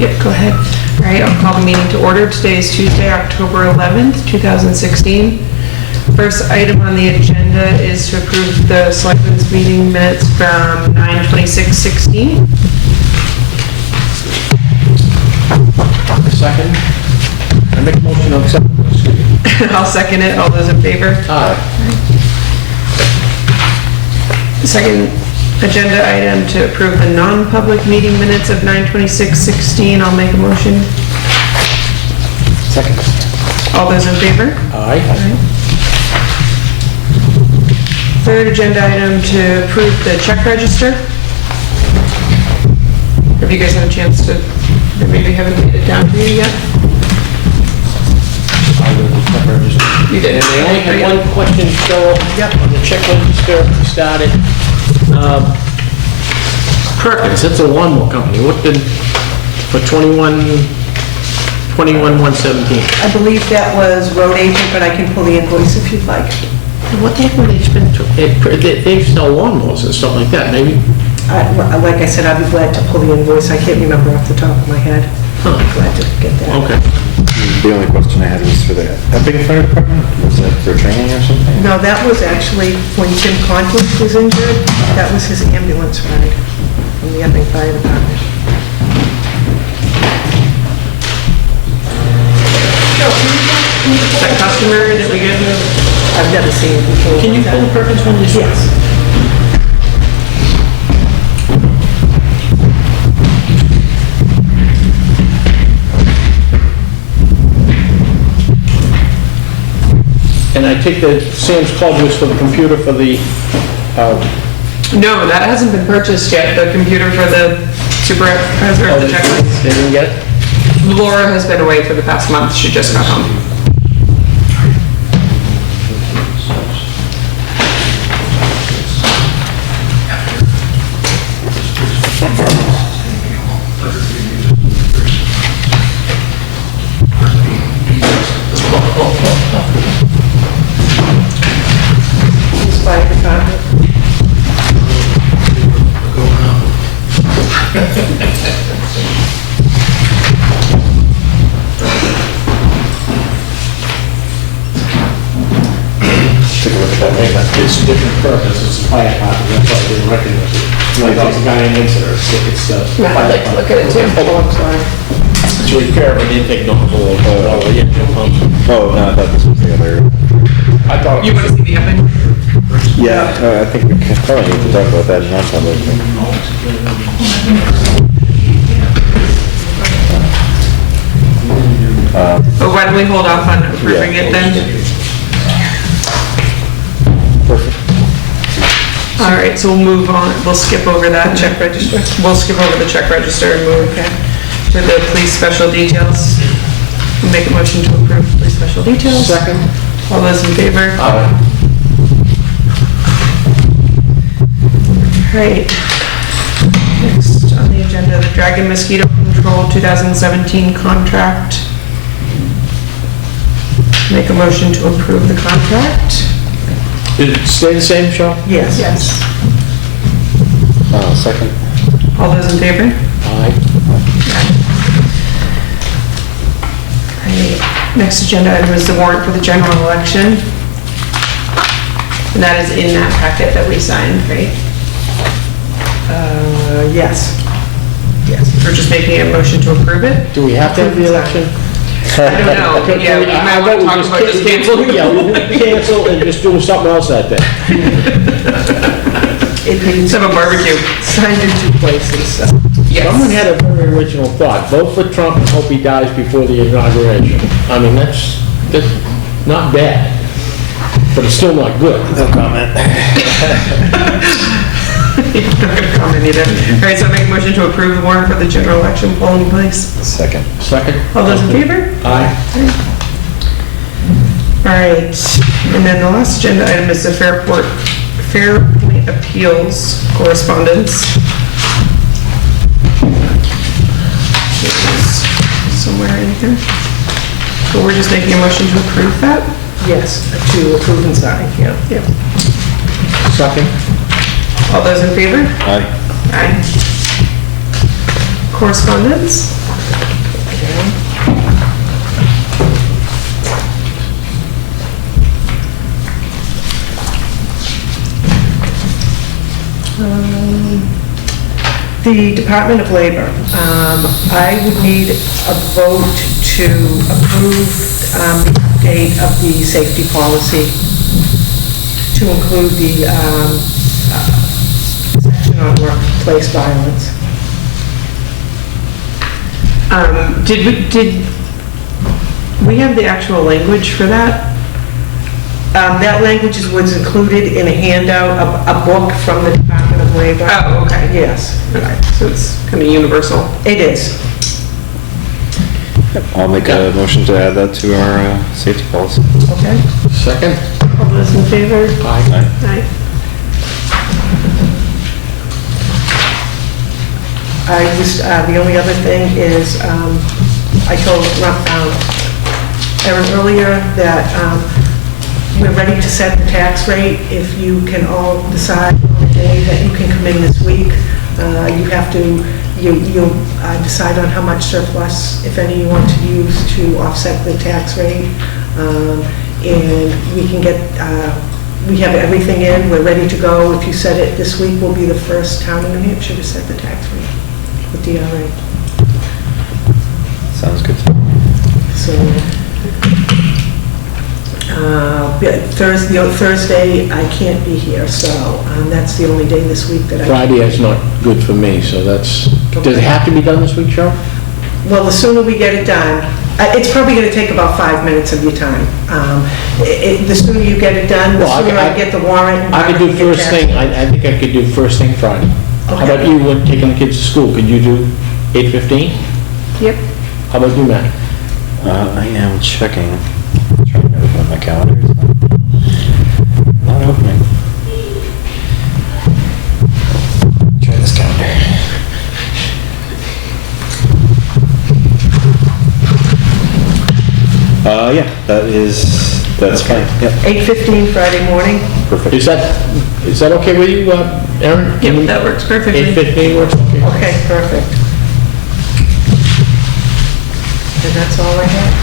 Yep, go ahead. All right, I'll call the meeting to order. Today is Tuesday, October 11th, 2016. First item on the agenda is to approve the Selectmen's meeting minutes from 9/26/16. Second. I make a motion to accept this. I'll second it. All those in favor? Aye. Second agenda item to approve the non-public meeting minutes of 9/26/16. I'll make a motion. Second. All those in favor? Aye. Third agenda item to approve the check register. Have you guys had a chance to, or maybe haven't made it down to you yet? I will just check register. You did. And they only had one question still on the check register to start it. Perkins, that's a lawnmower company. What did, for 21,117? I believe that was road agent, but I can pull the invoice if you'd like. What the heck were they spending? They sell lawnmowers and stuff like that, maybe? Like I said, I'd be glad to pull the invoice. I can't remember off the top of my head. Huh. I'm glad to get that. Okay. The only question I had was for the Epping Fire Department. Was that for training or something? No, that was actually when Tim Conklin was injured. That was his ambulance ride from the Epping Fire Department. That customer that we get? I've never seen it before. Can you pull the Perkins one? Yes. And I take the Sam's Club was for the computer for the, No, that hasn't been purchased yet. The computer for the supervisor of the checklist. they didn't get it? Laura has been away for the past month. She just got home. His fire department. Take a look at that name. It's a different purpose, it's a fire department, that's why I didn't recognize it. I thought it was a guy in Exeter, it's the Yeah, I'd like to look at it too. Oh, I'm sorry. To repair an intake nozzle or the engine pump. Oh, no, I thought this was the other. I thought You want to see the Epping? Yeah, I think we can probably need to talk about that in non-public. But why don't we hold off on approving it then? Perfect. All right, so we'll move on. We'll skip over that check register. We'll skip over the check register and move to the police special details. We'll make a motion to approve police special details. Second. All those in favor? Aye. All right. Next on the agenda, the Dragon Mosquito Control 2017 contract. Make a motion to approve the contract. Did it stay the same, Sean? Yes. Yes. Second. All those in favor? Aye. Right. Next agenda item is the warrant for the general election. And that is in that packet that we signed, right? Yes. Yes. We're just making a motion to approve it? Do we have to have the election? I don't know. Yeah, we might want to talk about just canceling. Yeah, we'll cancel and just do something else that day. It needs Let's have a barbecue. signed in two places, so. Someone Yes. had a very original thought, vote for Trump and hope he dies before the inauguration. I mean, that's not bad, but it's still not good. No comment. I'm not gonna comment either. All right, so I make a motion to approve the warrant for the general election polling place. Second. Second? All those in favor? Aye. All right, and then the last agenda item is the Fairport Appeals correspondence. It's somewhere in here. So we're just making a motion to approve that? Yes, to approve and sign, yeah. Yep. Second? All those in favor? Aye. Aye. Correspondence? The Department of Labor, I would need a vote to approve the update of the safety policy to include the section on workplace violence. Did we have the actual language for that? That language was included in a handout, a book from the Department of Labor. Oh, okay. Yes, Okay, so it's kind of universal. it is. I'll make a motion to add that to our safety policy. Okay. Second? All those in favor? Aye. Aye. The only other thing is, I told Erin earlier that we're ready to set the tax rate. If you can all decide on a day that you can come in this week, you'll decide on how much surplus, if any, you want to use to offset the tax rate. And we can get, we have everything in, we're ready to go. If you set it this week, we'll be the first town in New Hampshire to set the tax rate with DRA. Sounds good. So, Thursday, I can't be here, so that's the only day this week that I... Friday is not good for me, so that's, does it have to be done this week, Cheryl? Well, the sooner we get it done, it's probably going to take about 5 minutes of your time. The sooner you get it done, the Well, sooner I get the warrant. I could do first thing, I think I could do first thing Friday. How Okay. about you, when taking the kids to school, could you do 8:15? Yep. How about you, Matt? I am checking, trying to open up my calendar. It's not opening. Try this calendar. Yeah, that's fine. Yep, 8:15 Friday morning. perfect. Is that okay with you, Aaron? Yep, that works perfectly. 8:15 works, okay. Okay, perfect. And that's all I have.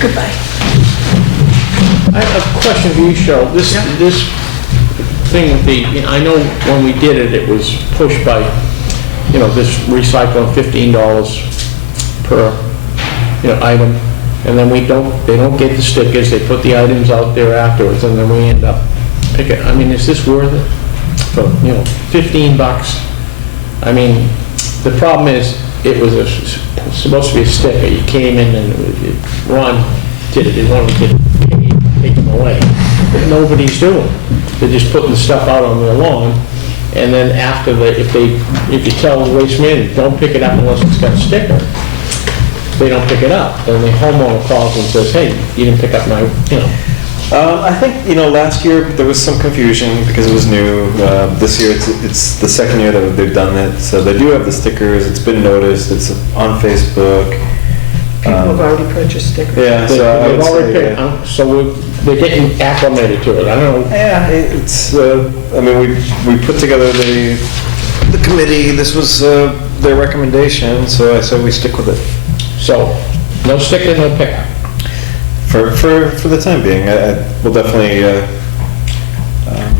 Goodbye. I have a question for you, Cheryl. This thing with I know when we did it, it was pushed by, this recycling $15 per, item. And then they don't get the stickers, they put the items out there afterwards, and then we end up picking, is this worth it? For, $15? The problem is, it was supposed to be a sticker. You came in and Ron did it, they wanted to take them away. But nobody's doing it. They're just putting the stuff out on their lawn, and then after if you tell the waste man, don't pick it up unless it's got a sticker, they don't pick it up. Then the homeowner calls and says, hey, you didn't pick up my, I think, last year there was some confusion because it was new. This year it's the second year that they've done it. So they do have the stickers. It's been noticed. It's on Facebook. People have already purchased stickers. Yeah, so I they've would already say, picked, so they're getting acclimated to it. I don't know. yeah, it's, we put together the committee. This was their recommendation, so I said we stick with it. So, no sticker, no pickup. For the time being, we'll definitely,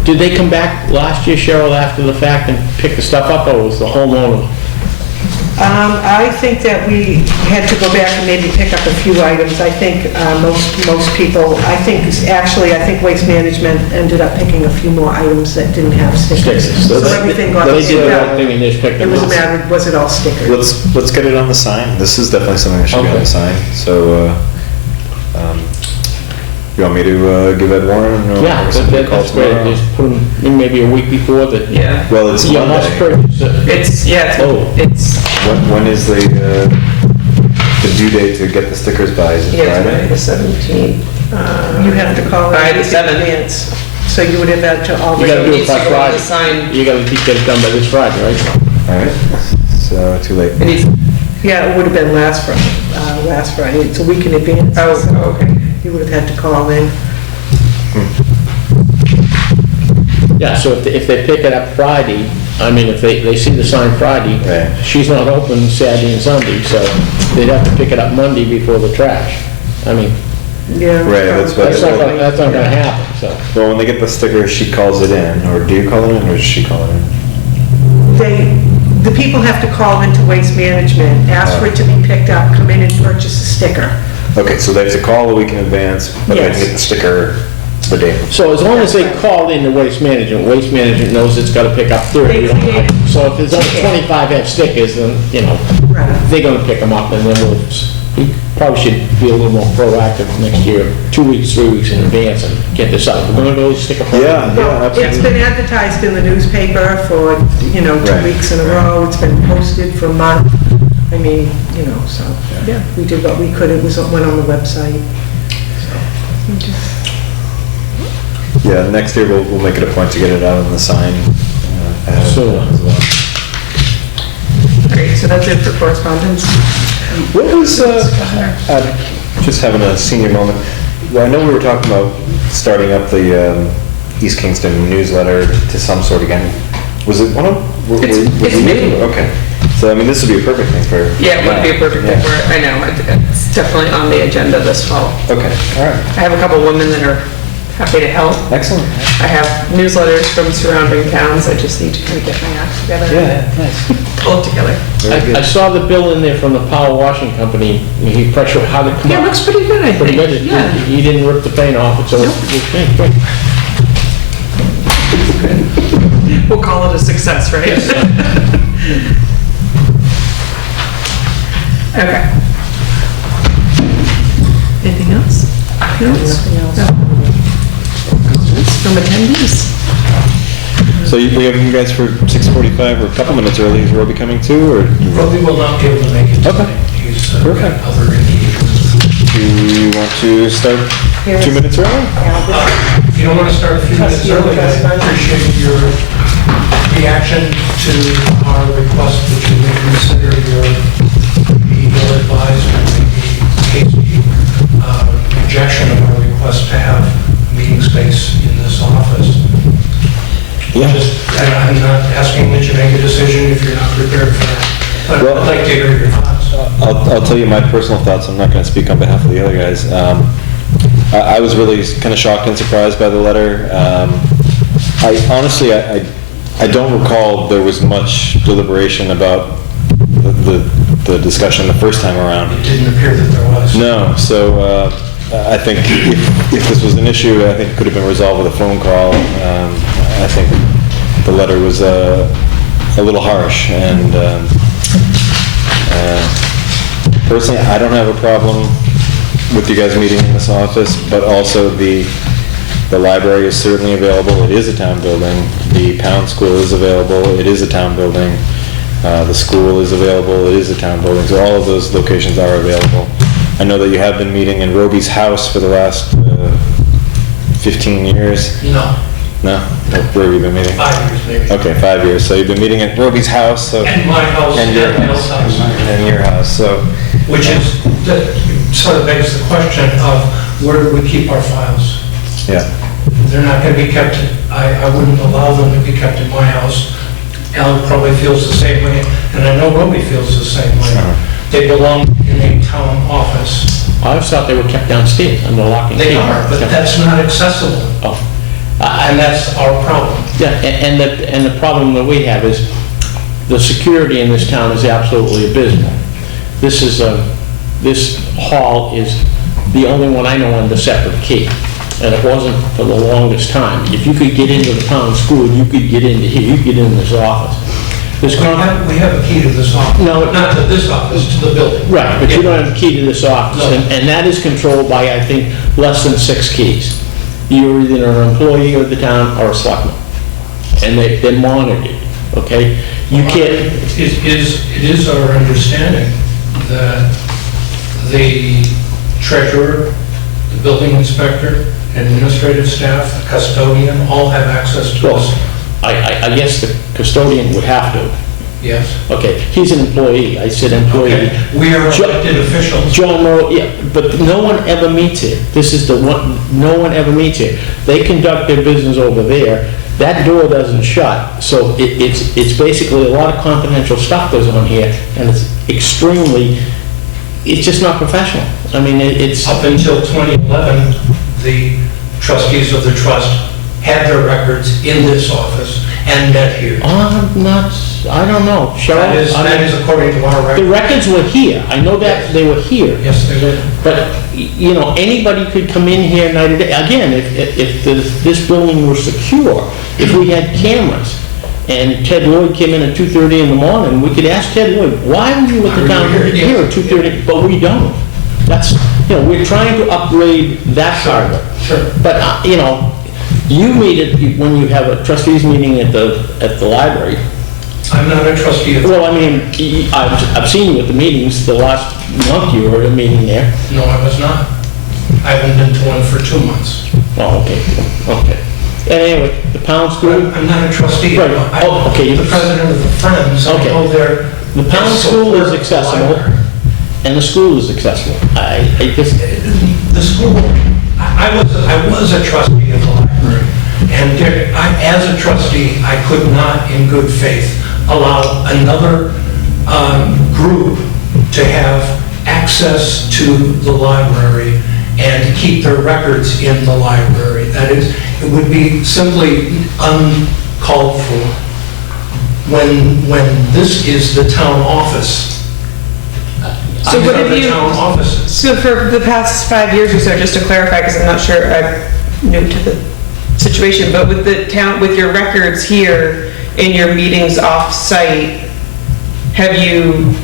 Did they come back last year, Cheryl, after the fact and pick the stuff up, or was the homeowner? I think that we had to go back and maybe pick up a few items. I think most people, I think Waste Management ended up picking a few more items that didn't have stickers. Stickers. So everything got They did the sticked right thing and just picked It them was a up. matter, was it all stickers? let's get it on the sign. This is definitely something that should be on Okay. the sign. So, you want me to give Ed Warren? Or Yeah, somebody call that's great. tomorrow? Just put them in maybe a week before that. Yeah. Well, it's You must Monday. purchase it. It's When is the due date to get the stickers by? Is it Friday? the 17th. You have to call By in the 7th. advance. So you would have had to You already... gotta do it needs to by go on Friday. the sign. You gotta get it done by this Friday, right? All right, so too late. It needs, Yeah, it would have been last Friday. It's a week in advance. okay. You would have had to call in. Yeah, so if they pick it up Friday, I mean, if they see the sign Friday, Right. she's not open Saturday and Sunday, so they'd have to pick it up Monday before the trash. I mean, Yeah. Right, that's what- that's not gonna happen, so. Well, when they get the sticker, she calls it in, or do you call it in, or does she call it in? The people have to call into Waste Management, ask for it to be picked up, come in and purchase a sticker. Okay, so they have to call a week in advance, but they Yes. can get the sticker the day before. So as long as they call in to Waste Management knows it's gotta pick up 30. So if there's only 25 have stickers, then, Right. they're gonna pick them up, and then we probably should be a little more proactive next year, 2 weeks, 3 weeks in advance, and get this out. We're gonna go sticker. Yeah, Well, it's absolutely. been advertised in the newspaper for, 2 Right. weeks in a row, it's been posted for a month. I mean, so, yeah, we did what we could, it went on the website. Yeah, next year we'll make it a point to get it out on the sign. So- as well. All right, so that's it for correspondence. What was, just having a senior moment, well, I know we were talking about starting up the East Kingston newsletter to some sort again. Was it one of? It's we new. new? Okay. So, I mean, this would be a perfect thing for. Yeah, it would be a perfect thing Yeah. for it. I know, it's definitely on the agenda this fall. Okay, all right. I have a couple women that are happy to help. Excellent. I have newsletters from surrounding towns, I just need to kind of get my act together. Yeah, nice. Pull it together. Very I good. saw the bill in there from the power washing company, he pressure, how to come Yeah, it up. looks pretty good, I Pretty think. good. Yeah. He didn't rip the paint off it, so it's okay, great. We'll call it a success, right? Okay. Anything else? Nothing else. No. From attendees? So we have you guys for 6:45 or a couple minutes early, is Roby coming too, or? Roby will not be able to make it Okay. tonight. He's got Perfect. other engagements. Do you want to start 2 minutes early? If you don't want to start a few minutes early, I appreciate your reaction to our request that you may consider your ill-advised or maybe hasty rejection of our request to have meeting space in this office. Yeah. I'm not asking that you make a decision if you're not prepared for that, but Well- I'd like to hear your thoughts. I'll tell you my personal thoughts, I'm not going to speak on behalf of the other guys. I was really kind of shocked and surprised by the letter. I honestly, I don't recall there was much deliberation about the discussion the first time around. It didn't appear that there was. No, so I think if this was an issue, I think it could have been resolved with a phone call. I think the letter was a little harsh, and personally, I don't have a problem with you guys meeting in this office, but also the library is certainly available, it is a town building. The Pound School is available, it is a town building. The school is available, it is a town building, so all of those locations are available. I know that you have been meeting in Roby's house for the last 15 years. No, No? Where have you been meeting? 5 years maybe. Okay, 5 years, so you've been meeting at Roby's house, so. And my house, And your and house. Bill's house. And your house, so. Which is, that sort of begs the question of where do we keep our files? Yeah. They're not going to be kept, I wouldn't allow them to be kept in my house. Alan probably feels the same way, and I know Roby feels the same way. Uh-huh. They belong in a town office. I always thought they were kept downstairs under lock and key. They are, but that's not accessible, Oh. and that's our problem. Yeah, and the problem that we have is the security in this town is absolutely abysmal. This hall is the only one I know under separate key, and it wasn't for the longest time. If you could get into the Pound School, you could get into here, you could get in this office. This We have a key to this office. No. Not to this office, to the building. Right, but you don't have a key to this office, No. and that is controlled by, I think, less than 6 keys. You're either an employee of the town or a selectman, and they're monitored, okay? You can't, It is our understanding that the treasurer, the building inspector, administrative staff, the custodian, all have access to well, this. I guess the custodian would have to. Yes. Okay, he's an employee, I said employee. Okay, we are elected officials. John Morrow, yeah, but no one ever meets here. This is the one, no one ever meets here. They conduct their business over there. that door doesn't shut, so it's basically a lot of confidential stuff goes on here, and it's extremely, it's just not professional. I mean, it's... Up until 2011, the trustees of the trust had their records in this office and met here. I don't know, Cheryl. That is according to our The records. records were here, I know that they were here. Yes, they were. But, you know, anybody could come in here night and day. Again, if this building were secure, if we had cameras, and Ted Lloyd came in at 2:30 in the morning, we could ask Ted Lloyd, why were you at the town here at 2:30? But we don't. That's, you know, we're trying to upgrade that part of it. Sure. But, you know, you meet it when you have a trustees meeting at the library. I'm not a trustee of... Well, I mean, I've seen you at the meetings, the last month you were at a meeting there. No, I was not. I haven't been to one for 2 months. Oh, okay. And anyway, the Pound School, I'm not a trustee. Right. Oh, okay. I'm the president of the Friends. I Okay. go there. the Pound School is accessible, and the school is accessible. I just, The school, I was a trustee of the library, and as a trustee, I could not, in good faith, allow another group to have access to the library and keep their records in the library. That is, it would be simply uncalled for when this is the town office. So what have The you- town offices. So for the past 5 years or so, just to clarify, because I'm not sure, I'm new to the situation, but with the town, with your records here in your meetings off-site, have you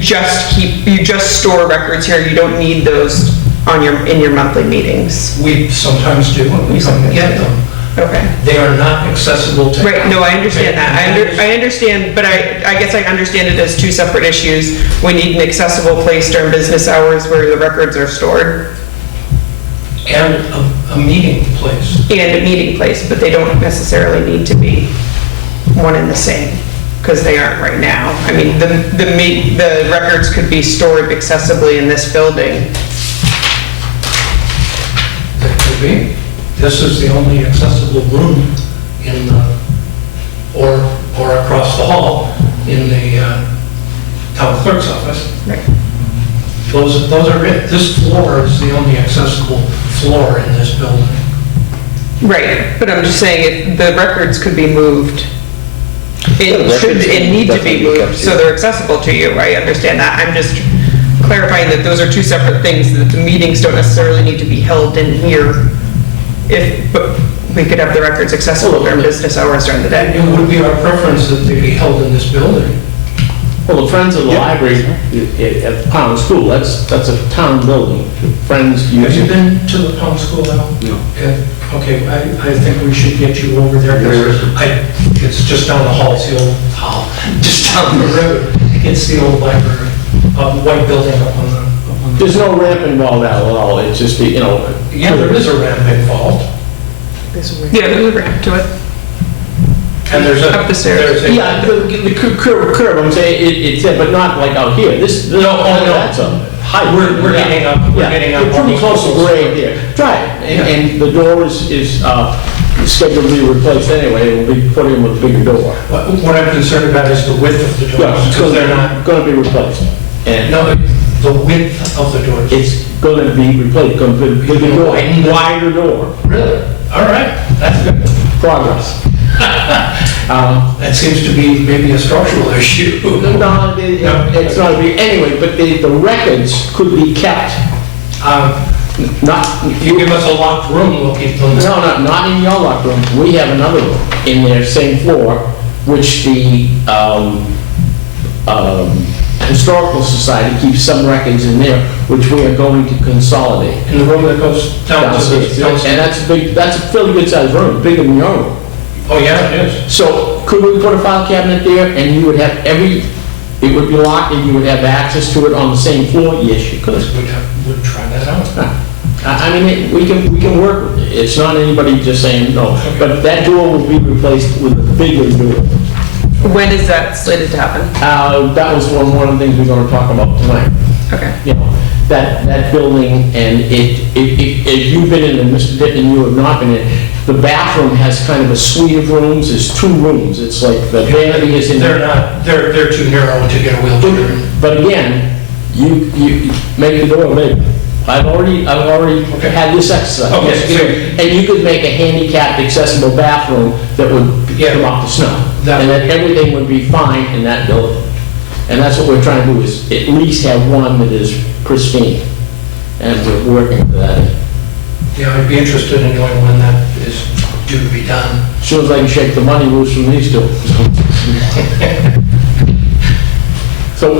just store records here, you don't need those in your monthly meetings? We sometimes do, and we come and get them. Okay. They are not accessible to... Right, no, I understand that. I understand, but I guess I understand it as two separate issues. We need an accessible place during business hours where the records are stored, And a meeting place. and a meeting place, but they don't necessarily need to be one and the same, because they aren't right now. I mean, the records could be stored accessibly in this building. That could be. This is the only accessible room in the, or across the hall in the town clerk's office. Right. Those are it. This floor is the only accessible floor in this building. Right, but I'm just saying, if the records could be moved. Yeah, the It should, records it can need to definitely be be kept moved, here. so they're accessible to you, I understand that. I'm just clarifying that those are two separate things, that the meetings don't necessarily need to be held in here. But we could have the records accessible during business hours during the day. It would be our preference that they be held in this building. well, the Friends of the Library at the Pound School, that's a town building. Friends use Have you it. been to the Pound School, Al? No. Okay, I think we should get you over there. Where is it? It's just down the hall, it's the old hall, just down the road. It's the old library, white building up on the... There's no ramp involved at all, it's just, you know. Yeah, there is a ramp involved, Yeah, there's a ramp to it. and there's a... Up the stairs. there's a- Yeah, the curb, I'm saying, it's there, but not like out here. This, No, oh, no. that's a height. We're getting up, we're getting up. You're pretty close to grade here. Try it, and the door is scheduled to be replaced anyway, we'll be putting in with a bigger door. What I'm concerned about is the width of the Yeah, doors, it's because they're not... gonna be replaced. And No, the width of the doors. it's gonna be replaced, gonna be a bigger door, Widened. wider door. Really? All right, that's good. Progress. That seems to be maybe a structural issue. No, it's not, anyway, but the records could be kept, not, If you give us a locked room, we'll keep them. no, not in your locker room. We have another room in their same floor, which the Historical Society keeps some records in there, which we are going to consolidate In the room that goes downstairs. And that's a fairly good sized room, bigger than your room. Oh, yeah, it is. So could we put a file cabinet there and you would have it would be locked and you would have access to it on the same floor? Yes, you could. We'd try that out. I mean, we can work with it. It's not anybody just saying no. But that door will be replaced with a bigger door. When is that slated to happen? That was one of the things we're gonna talk about tonight. Okay. You know, that building, and if you've been in it, Mr. Ditton, you have not been in it, the bathroom has kind of a suite of rooms, there's 2 rooms, it's like the vanity is in They're not, they're too narrow to get a wheelchair in. But again, you make the door big. I've already had this exercise. Okay, Yes, so- and you could make a handicapped accessible bathroom that would come up the snow. That And would then everything would be fine in that building. And that's what we're trying to do, is at least have one that is pristine. And we're working for that. Yeah, I'd be interested in knowing when that is due to be done. As soon as I can shake the money loose from these two. So,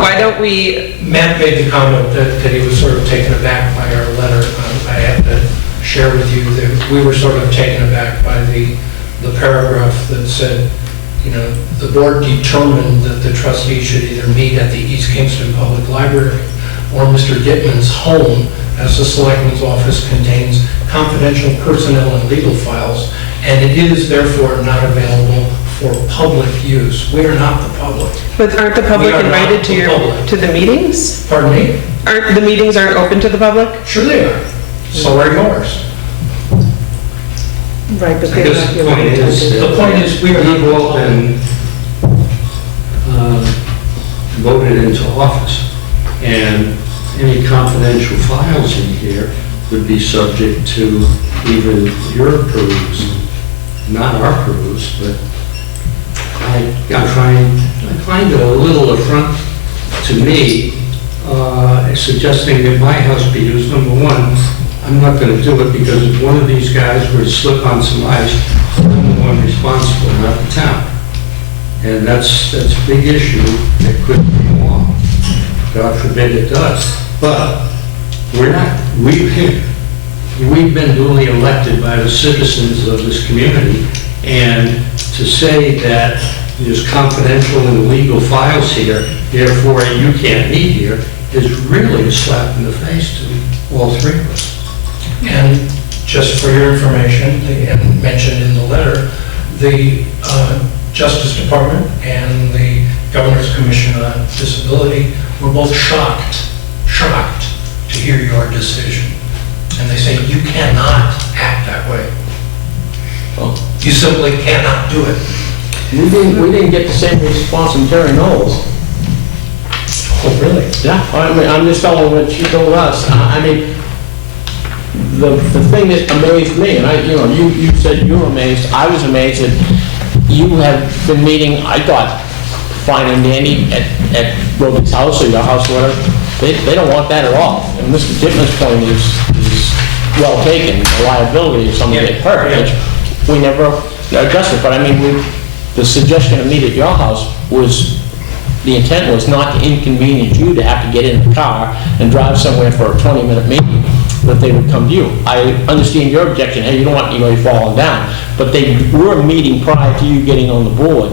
Why don't we, Matt made the comment that he was sort of taken aback by our letter. I have to share with you that we were sort of taken aback by the paragraph that said, you know, the board determined that the trustees should either meet at the East Kingston Public Library or Mr. Dittman's home, as the Selectmen's office contains confidential personnel and legal files, and it is therefore not available for public use. We are not the public. but aren't the public We are not invited the public. to the meetings? Pardon me? Aren't, the meetings aren't open to the public? Sure they are. So are yours. Right, but I they're guess not the point is, The point is, we are not people the have public. been voted into office, and any confidential files in here would be subject to even your peruse, not our peruse, but I find it a little affront to me, suggesting that my house be used. Number one, I'm not going to do it, because if one of these guys were to slip on some ice, I'm the one responsible, not the town. And that's a big issue that could go on. God forbid it does. But we're not, we've been duly elected by the citizens of this community, and to say that there's confidential and legal files here, therefore you can't meet here, is really a slap in the face to all 3 of us. And just for your information, and mentioned in the letter, the Justice Department and the Governor's Commission on Disability were both shocked to hear your decision. And they say, you cannot act that way. Well, You simply cannot do it. we didn't get the same response from Terry Knowles. Oh, really? Yeah, I mean, I'm just telling what she told us. I mean, the thing that amazed me, and you said you were amazed, I was amazed that you have been meeting, I thought, fine and dandy at Roby's house or your house or whatever. They don't want that at all. And Mr. Dittman's point is well taken, the liability if somebody gets hurt, Yeah. which we never addressed it. But I mean, the suggestion to meet at your house was, the intent was not to inconvenience you to have to get in the car and drive somewhere for a 20-minute meeting, that they would come to you. I understand your objection, hey, you don't want anybody falling down, but they were meeting prior to you getting on the board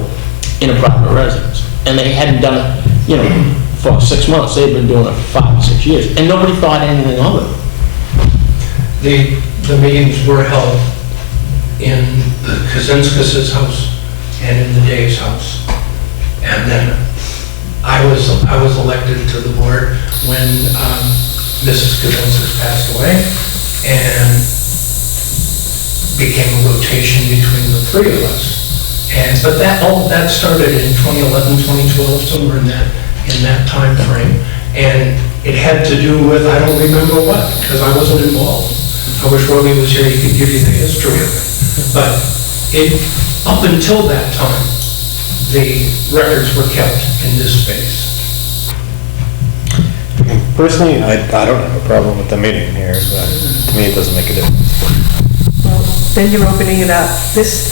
in a private residence. And they hadn't done it, for 6 months. They'd been doing it for 5 or 6 years, and nobody thought anything of it. The meetings were held in the Kazinskis' house and in the Dave's house. And then I was elected to the board when Mrs. Kazinskis passed away, and became a rotation between the 3 of us. But that started in 2011, 2012, somewhere in that time frame. And it had to do with, I don't remember what, because I wasn't involved. I wish Roby was here, he could give you the history of it. But up until that time, the records were kept in this space. Personally, I don't have a problem with the meeting here, but to me, it doesn't make a difference. Well, then you're opening it up. This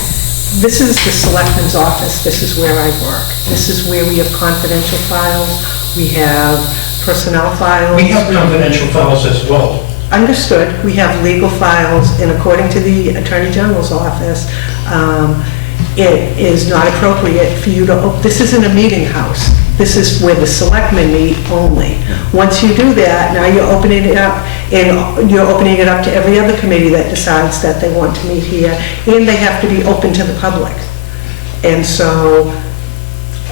is the Selectmen's office. This is where I work. This is where we have confidential files. We have personnel files. We have confidential files as well. Understood. We have legal files, and according to the Attorney General's office, it is not appropriate for you to, this isn't a meeting house. This is where the selectmen meet only. Once you do that, now you're opening it up, and you're opening it up to every other committee that decides that they want to meet here, and they have to be open to the public. And so,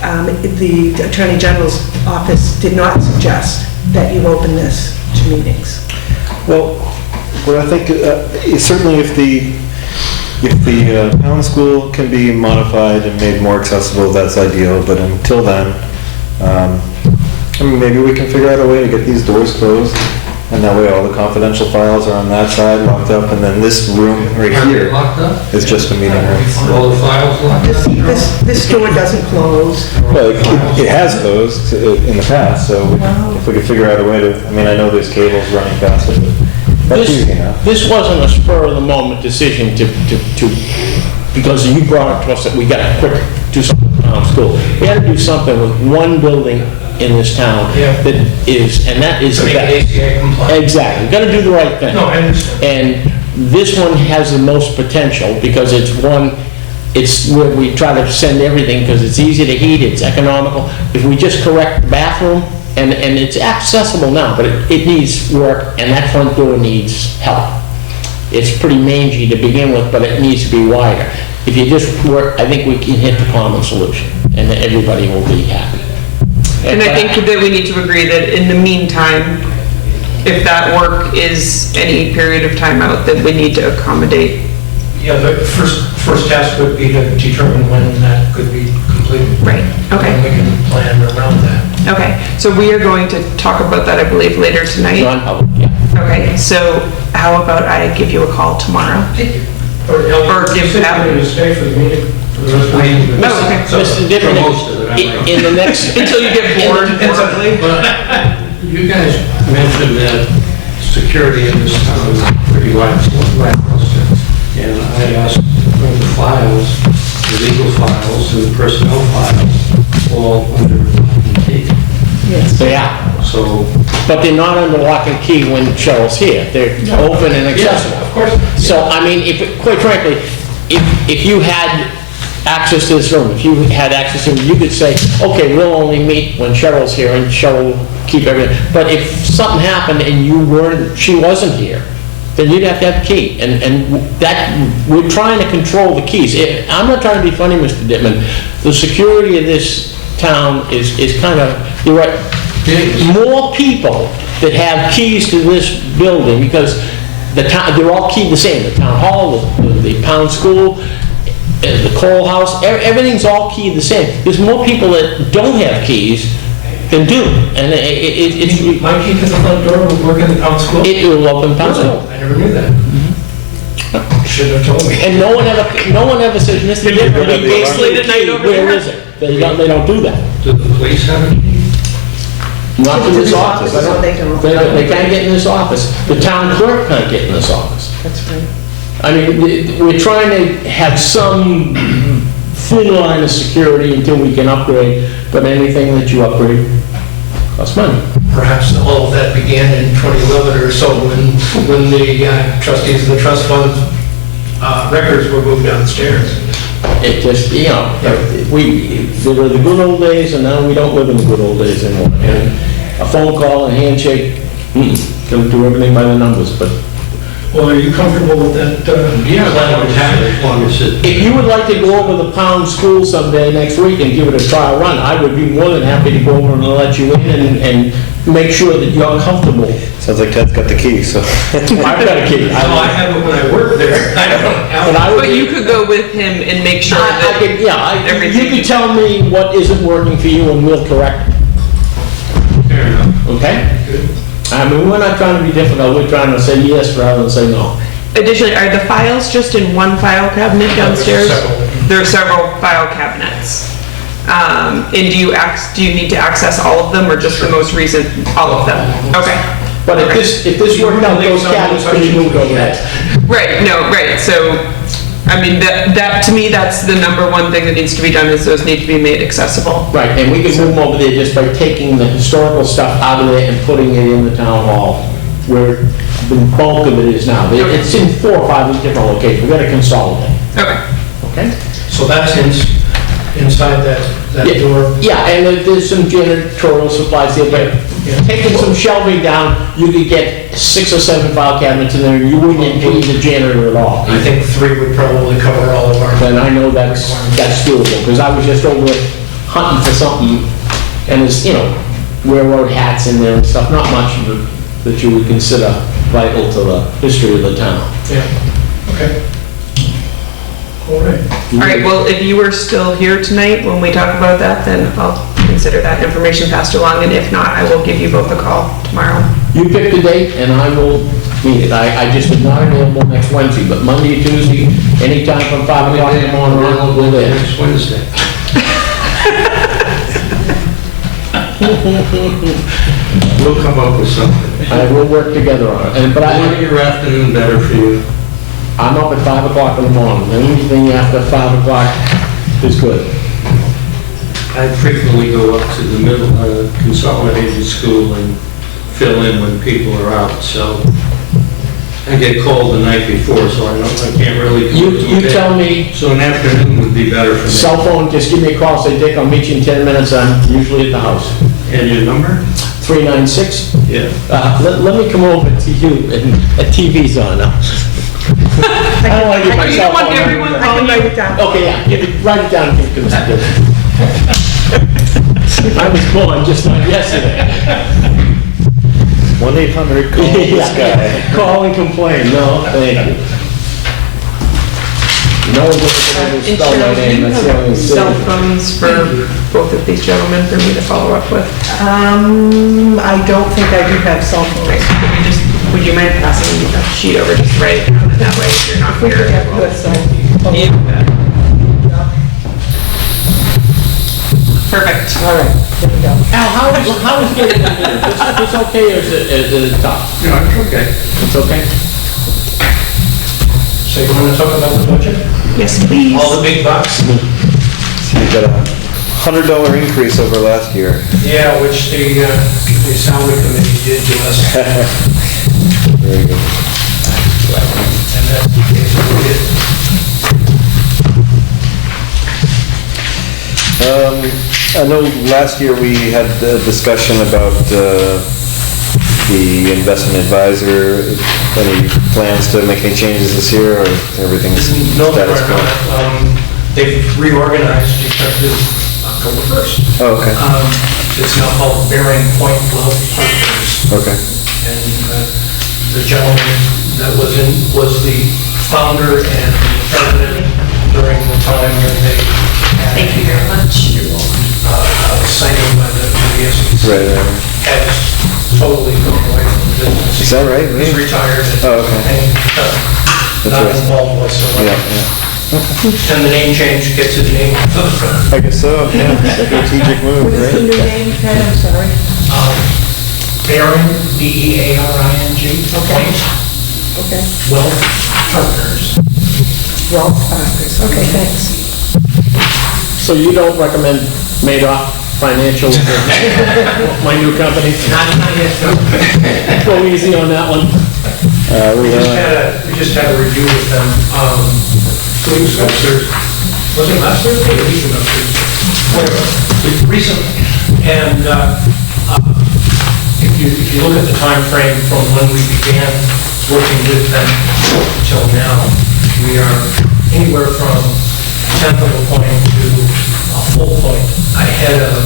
the Attorney General's office did not suggest that you open this to meetings. Well, what I think, is certainly if the pound school can be modified and made more accessible, that's ideal, but until then, I mean, maybe we can figure out a way to get these doors closed, and that way all the confidential files are on that side locked up, and then this room right Are they here locked up? is just a meeting room. All the files locked up? This door doesn't close. Well, it has closed in the past, so if we could figure out a way to, I mean, I know there's cables running past it, but that's easy enough. This wasn't a spur-of-the-moment decision to, because you brought it to us that we got to quick do something with Pound School. We had to do something with one building in this town that is, and that is... To make it ACA compliant. Exactly. We've got to do the right thing. No, I understand. And this one has the most potential because it's where we try to send everything because it's easy to heat, it's economical. If we just correct the bathroom, and it's accessible now, but it needs work, and that front door needs help. It's pretty mangy to begin with, but it needs to be wider. If you just work, I think we can hit the common solution, and then everybody will be happy. And I think that we need to agree that in the meantime, if that work is any period of time out, that we need to accommodate. Yeah, the first task would be to determine when that could be completed. Right, okay. And we can plan around that. Okay, so we are going to talk about that, I believe, later tonight. Non-public, yeah. Okay, so how about I give you a call tomorrow? Or give that- to stay for the meeting, for the rest of the meeting. Oh, okay. Mr. For most of it, I Dittman, might. in the next... Until you get bored, possibly. But you guys mentioned that security in this town is pretty lax. And I asked for the files, the legal files and the personnel files, all under lock and key. Yeah, So, but they're not under lock and key when Cheryl's here. They're open and accessible. Of course. So, I mean, if, quite frankly, if you had access to this room, if you had access to it, you could say, okay, we'll only meet when Cheryl's here and Cheryl will keep everything. But if something happened and she wasn't here, then you'd have to have a key. And that, we're trying to control the keys. I'm not trying to be funny, Mr. Dittman. The security of this town is kind of, you're right. More people that have keys to this building, because the town, they're all keyed the same, the town hall, the pound school, the coal house, everything's all keyed the same. There's more people that don't have keys than do, and it's... My key to the front door would work in the pound school? It will open pound school. I never knew that. Should have told me. And no one ever says, Mr. Dittman, we gave late at night key, over where there?" is it? They don't do that. do the police have a key? Not to this office. No, they don't. They can't get in this office. The town clerk can't get in this office. That's right. I mean, we're trying to have some thin line of security until we can upgrade, but anything that you upgrade costs money. Perhaps all of that began in 2011 or so when the trustees of the trust fund records were moved downstairs. It just, you know, there were the good old days, and now we don't live in the good old days anymore. And a phone call and handshake, can do everything by the numbers, but Well, are you comfortable with that? Yeah, that would happen as long as it... if you would like to go over the pound school someday next week and give it a trial run, I would be more than happy to go over and let you in and make sure that you're comfortable. Sounds like Ted's got the key, so. I've got a key. No, I have it when I work there. I don't have But it. I would But you could go with him and make sure I that could, yeah, you everything- could tell me what isn't working for you and we'll correct it, Fair enough. okay? I mean, we're not trying to be difficult, we're trying to say yes rather than say no. Additionally, are the files just in one file cabinet downstairs? several. There are several file cabinets. And do you need to access all of them or just the most recent, all of them? Okay. But if this worked out, those cabinets could be moved over there. Right, no, right, so, I mean, that, to me, that's the number one thing that needs to be done, is those need to be made accessible. Right, and we can move them over there just by taking the historical stuff out of there and putting it in the town hall, where the bulk of it is now. It's in 4 or 5 different locations, we've got to consolidate, Okay. okay? So that's inside that door? Yeah, and there's some janitorial supplies there, but taking some shelving down, you could get 6 or 7 file cabinets in there, and you wouldn't need the janitor at all. I think 3 would probably cover all of our... And I know that's doable, because I was just over at hunting for something, and there's, railroad hats in there and stuff, not much of it that you would consider vital to the history of the town. Yeah, okay. All right. All right, well, if you were still here tonight when we talk about that, then I'll consider that information passed along, and if not, I will give you both a call tomorrow. You pick the date and I will meet it. I just am not available next Wednesday, but Monday, Tuesday, anytime from 5 o'clock in the morning, we're there. Next Wednesday. We'll come up with something. I will work together on it. But Morning or afternoon better for you? I'm up at 5 o'clock in the morning. Anything after 5 o'clock is good. I frequently go up to the middle, consolidated school and fill in when people are out, so I get called the night before, so I can't really. You tell me, So an afternoon would be better for me. cell phone, just give me a call, say, Dick, I'll meet you in 10 minutes. I'm usually at the house. And your number? 396. Yeah. Let me come over to you and a TV's on now. I don't want to give my You cell don't want phone everyone number. I can write it down. Okay, yeah, write it down and give it to me. I was born just not yesterday. 1-800 call this guy. Call and complain, no, thank you. No, And spell my Cheryl, do name, you that's the only have cell thing. phones for both of these gentlemen for me to follow up with? I don't think I do have cell Right, phones. would you mind passing me that sheet over, just write it down, and that way if you're not We here. could have good cell. Yeah. Perfect. All right, there we go. Al, how is getting in here? It's okay or is it tough? No, it's okay. It's okay? So you want to talk about the budget? Yes, please. All the big bucks? So you got a $100 increase over last year. Yeah, which the salary committee did to us, Very good. and that's basically it. I know last year we had a discussion about the investment advisor. Any plans to make any changes this year, or everything's No, status quo? they've reorganized effective October 1st. Oh, okay, It's now called Bearing Point Wealth Partners. okay. And the gentleman that was the founder and president during the time when they had. Thank you very much. Signing by the SEC. Right. Has totally gone away from the business. Is that right? He's retired. Oh, okay. And not right. involved whatsoever. Yeah, yeah. And the name change gets his name. I guess so, yeah. Strategic move, What is the right? new name, Ted? I'm sorry. Bearing, B-E-A-R-I-N-G. Okay. Okay. Wealth Partners. Wealth Partners. Okay, thanks. So you don't recommend Madoff Financial, my new company? Not yet, no. Go easy on that one. We just had a review with them, 2 weeks ago, was it last Thursday or a week ago? Whatever, recently. And if you look at the time frame from when we began working with them till now, we are anywhere from a tenth of a point to a full point ahead of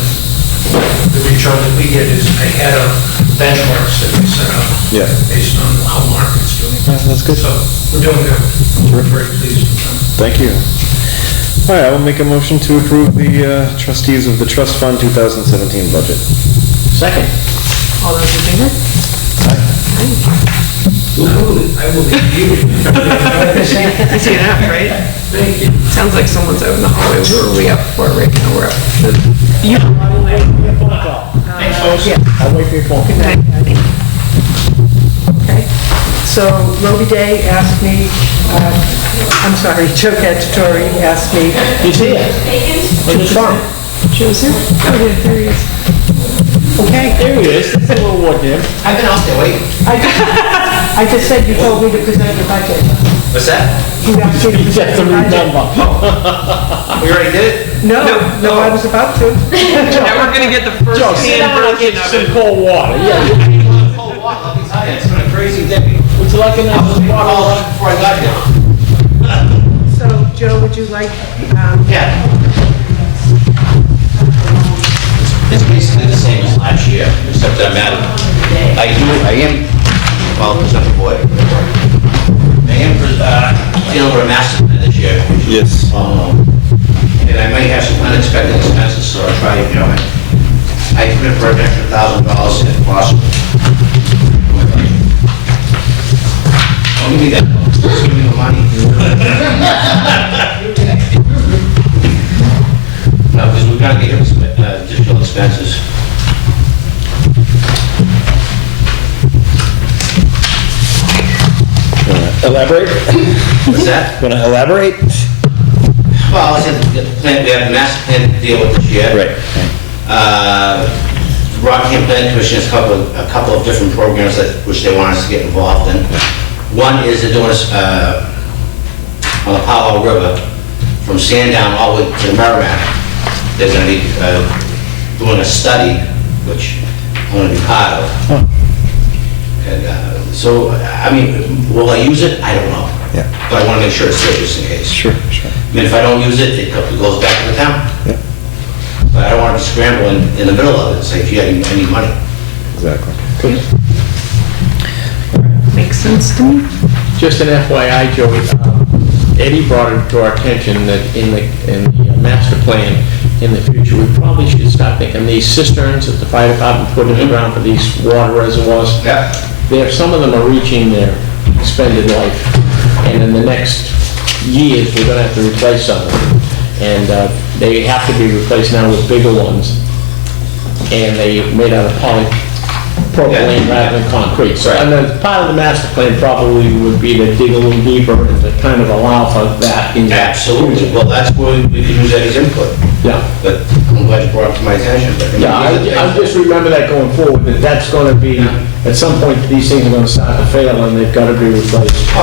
the return that we get is ahead of benchmarks that we set up. Yeah. Based on how market's doing. Yeah, that's good. So we're doing good. We're very pleased with them. Thank you. All right, I will make a motion to approve the trustees of the Trust Fund 2017 budget. Second. All those in favor? I will be you. Easy enough, right? Thank you. Sounds like someone's out in the hallway. Who are we up for right now? We're up. You. Thanks, folks. I'll wait for your phone. Okay. Okay. So Roby Day asked me, I'm sorry, Joe Cacciatore asked me. He's here. On the farm. Joe's here? Oh, yeah, there he is. Okay. There he is. It's a little wood there. I've been out there waiting. I just said you told me to present the budget. What's that? You asked me to He just present the to budget. remember. We already did it? No, I was about to. Now we're gonna get the first Joe, sit hand down and version get of some it. cold water. Yeah. Cold water, I'll be tired. It's been a crazy day. Would you like a I was nice water? called before I got here. So Joe, would you like, Yeah. It's basically the same as last year, except that I am, well, present the board. I am, dealing with a master plan this year. Yes. And I may have some unexpected expenses, so I'll try, I commit for an extra $1,000 if possible. Don't give me that, just give me the money. No, because we've got to get additional expenses. Elaborate? What's that? Gonna elaborate? Well, I said, we have a master plan to deal with this year. Right. Rockingham Plan Commission has a couple of different programs which they want us to get involved in. One is they're doing us on the Powell River, from Sandown all the way to Merrimack. They're going to be doing a study, which I'm going to be part of. And so, I mean, will I use it? I don't know. Yeah. But I want to make sure it's there just in case. Sure. I mean, if I don't use it, it goes back to the town. Yeah. But I don't want to be scrambling in the middle of it, say, if you I need money. Exactly. Good. Makes sense to me. Just an FYI, Joey, Eddie brought it to our attention that in the master plan, in the future, we probably should start thinking these cisterns that the fire department put in the ground for these water reservoirs. Yeah. Some of them are reaching their expended life, and in the next years, we're gonna have to replace some of them. And they have to be replaced now with bigger ones, and they made out of polypropylene rather than concrete. So, and then part of the master plan probably would be to dig a little deeper and to kind of allow for that in that. Absolutely. Well, that's where we can use that as input. Yeah. But I'm glad you brought it to my attention. Yeah, I just remember that going forward, that that's gonna be, at some point, these things are gonna start to fail and they've gotta be replaced.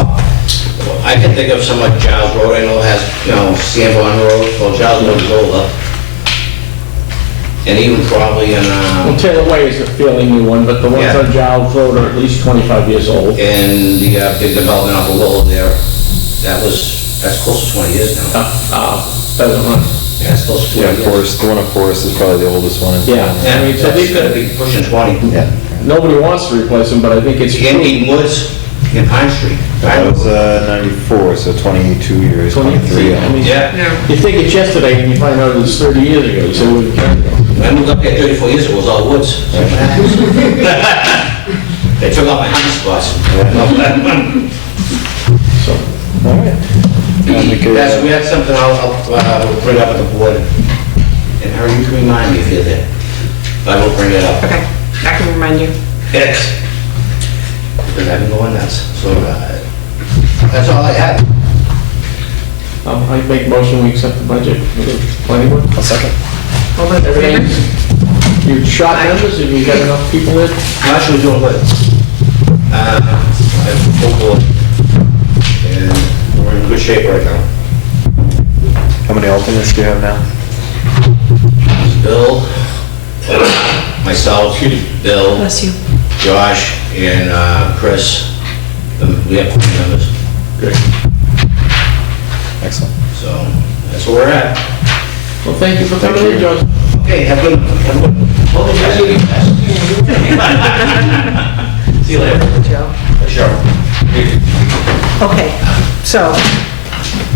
I can think of some like Giles Road, I know has, Sanborn Road, well, Giles Road is older. And even probably in, Well, Taylor Way is a fairly new one, but the ones Yeah. on Giles Road are at least 25 years old. in the big development on the Willow there, that's close to 20 years now. Doesn't run. Yeah, it's close to 20 Yeah, years. Forest, the one in Forest is probably the oldest one. Yeah. Yeah, I mean, so that's they've gonna got, be pushing 20. Yeah. nobody wants to replace them, but I think it's. Indian Woods in Pine Street. That was 94, so 22 years, 23. I mean, Yeah. you think it's yesterday and you find out it's 30 years ago, so we can't go. When I moved up here 34 years ago, it was all woods. So what happens? They took out my hunting spots. So, All right. Yes, we had something I'll bring up at the board. And Harry, you can remind me if you're there. But I will bring it up. Okay, I can remind you. Yes. Because I've been going nuts. So, that's all I had. I make motion, we accept the budget for the planning board. I'll second. All those in Everything, favor? you shot numbers, have you got enough people in? I'm actually doing good. I have full board. And we're in good shape right now. How many alternates do you have now? Bill, myself, Bill, Bless you. Josh, and Chris. We have 3 members. Good. Excellent. So that's where we're at. Well, thank you for coming in, Josh. Okay, have a good. Well, see you later. Joe. Sure. Okay, so,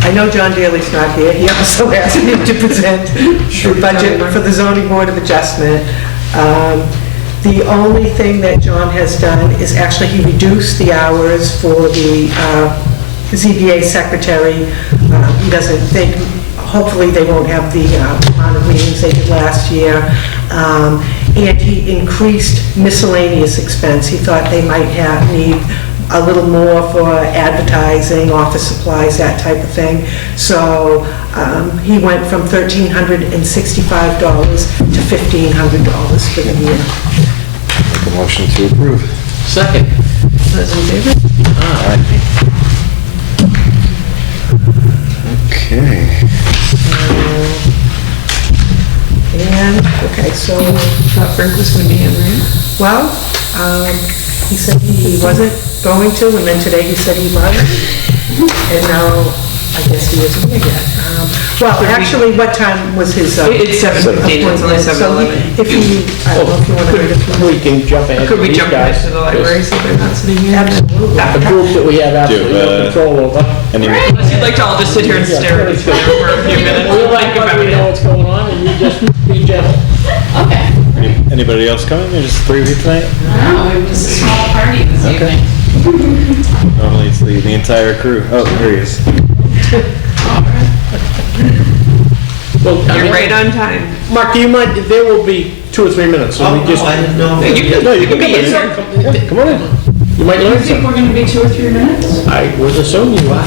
I know John Daly's not here, he also asked me to present the budget for the zoning board of adjustment. The only thing that John has done is actually he reduced the hours for the ZBA secretary. He doesn't think, hopefully they won't have the amount of meetings they did last year. And he increased miscellaneous expense. He thought they might need a little more for advertising, office supplies, that type of thing. So he went from $1,365 to $1,500 for the year. Make a motion to approve. Second. Those in favor? Okay. And, okay, so, Thought Frank was gonna be in, right? well, he said he wasn't going to, and then today he said he was. And now I guess he isn't here yet. Well, actually, what time was his? It's 7:15, it's only appointment? So 7:11. if you, I don't know if you want to wait a few minutes. We can jump ahead. Could we to these jump ahead guys. to the library so they're not sitting here? Absolutely. A group that we have absolutely no control over. Any, Unless you'd like to all just sit here and stare at each other for a few minutes. We'll Think about we know it. what's going on, and you just be gentle. Okay. anybody else coming, or just three of you tonight? No, it was a small party this Okay. evening. Normally it's the entire crew. Oh, there he is. Well, I You're mean, right on time. Mark, do you mind, there will be 2 or 3 minutes, so we just... I didn't know. No, you can come in. Yeah, come on in. You might learn You think something. we're gonna be 2 or 3 minutes? I would assume you are.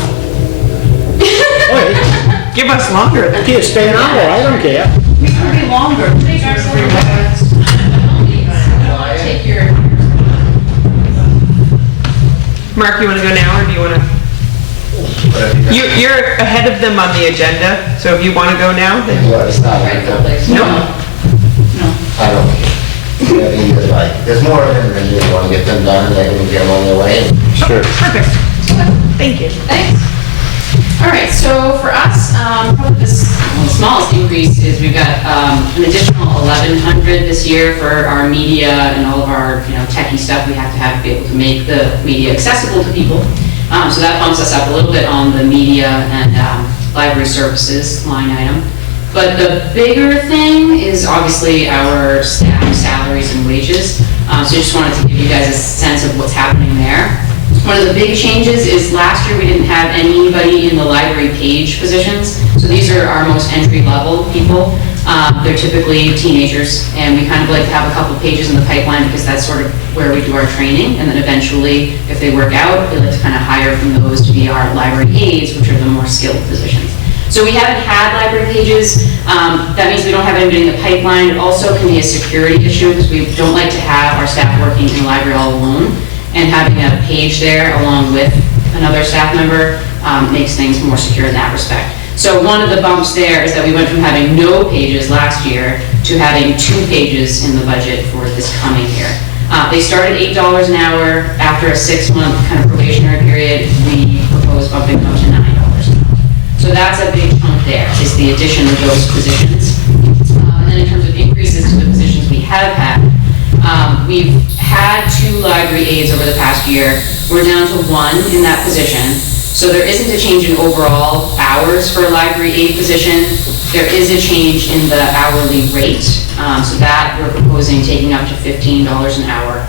Oh, Give us longer. yeah. Here, stay an hour, I don't care. We could be longer. Take our 3 minutes. Take your... Mark, you want to go now, or do you want to? You're ahead of them on the agenda, so if you want to go now, then... Well, it's not like that. No. No. I don't care. Whatever you like. There's more of them than you want to get them done, and they can get them on their way. Sure. Perfect. Thank you. Thanks. All right, so for us, probably the smallest increase is we've got an additional 1,100 this year for our media and all of our, techie stuff. We have to be able to make the media accessible to people. So that bumps us up a little bit on the media and library services line item. But the bigger thing is obviously our staff salaries and wages. So I just wanted to give you guys a sense of what's happening there. One of the big changes is last year we didn't have anybody in the library page positions. So these are our most entry-level people. They're typically teenagers, and we kind of like to have a couple pages in the pipeline because that's sort of where we do our training. And then eventually, if they work out, we like to kind of hire from those to be our library aides, which are the more skilled positions. So we haven't had library pages. That means we don't have anybody in the pipeline. It also can be a security issue because we don't like to have our staff working in the library all alone. And having a page there along with another staff member makes things more secure in that respect. So one of the bumps there is that we went from having no pages last year to having 2 pages in the budget for this coming year. They started $8 an hour. After a 6-month kind of probationary period, we proposed bumping them up to $9 an hour. So that's a big chunk there, is the addition of those positions. And then in terms of increases to the positions we have had, we've had 2 library aides over the past year. We're down to 1 in that position. So there isn't a change in overall hours for a library aide position. There is a change in the hourly rate. So that we're proposing taking up to $15 an hour.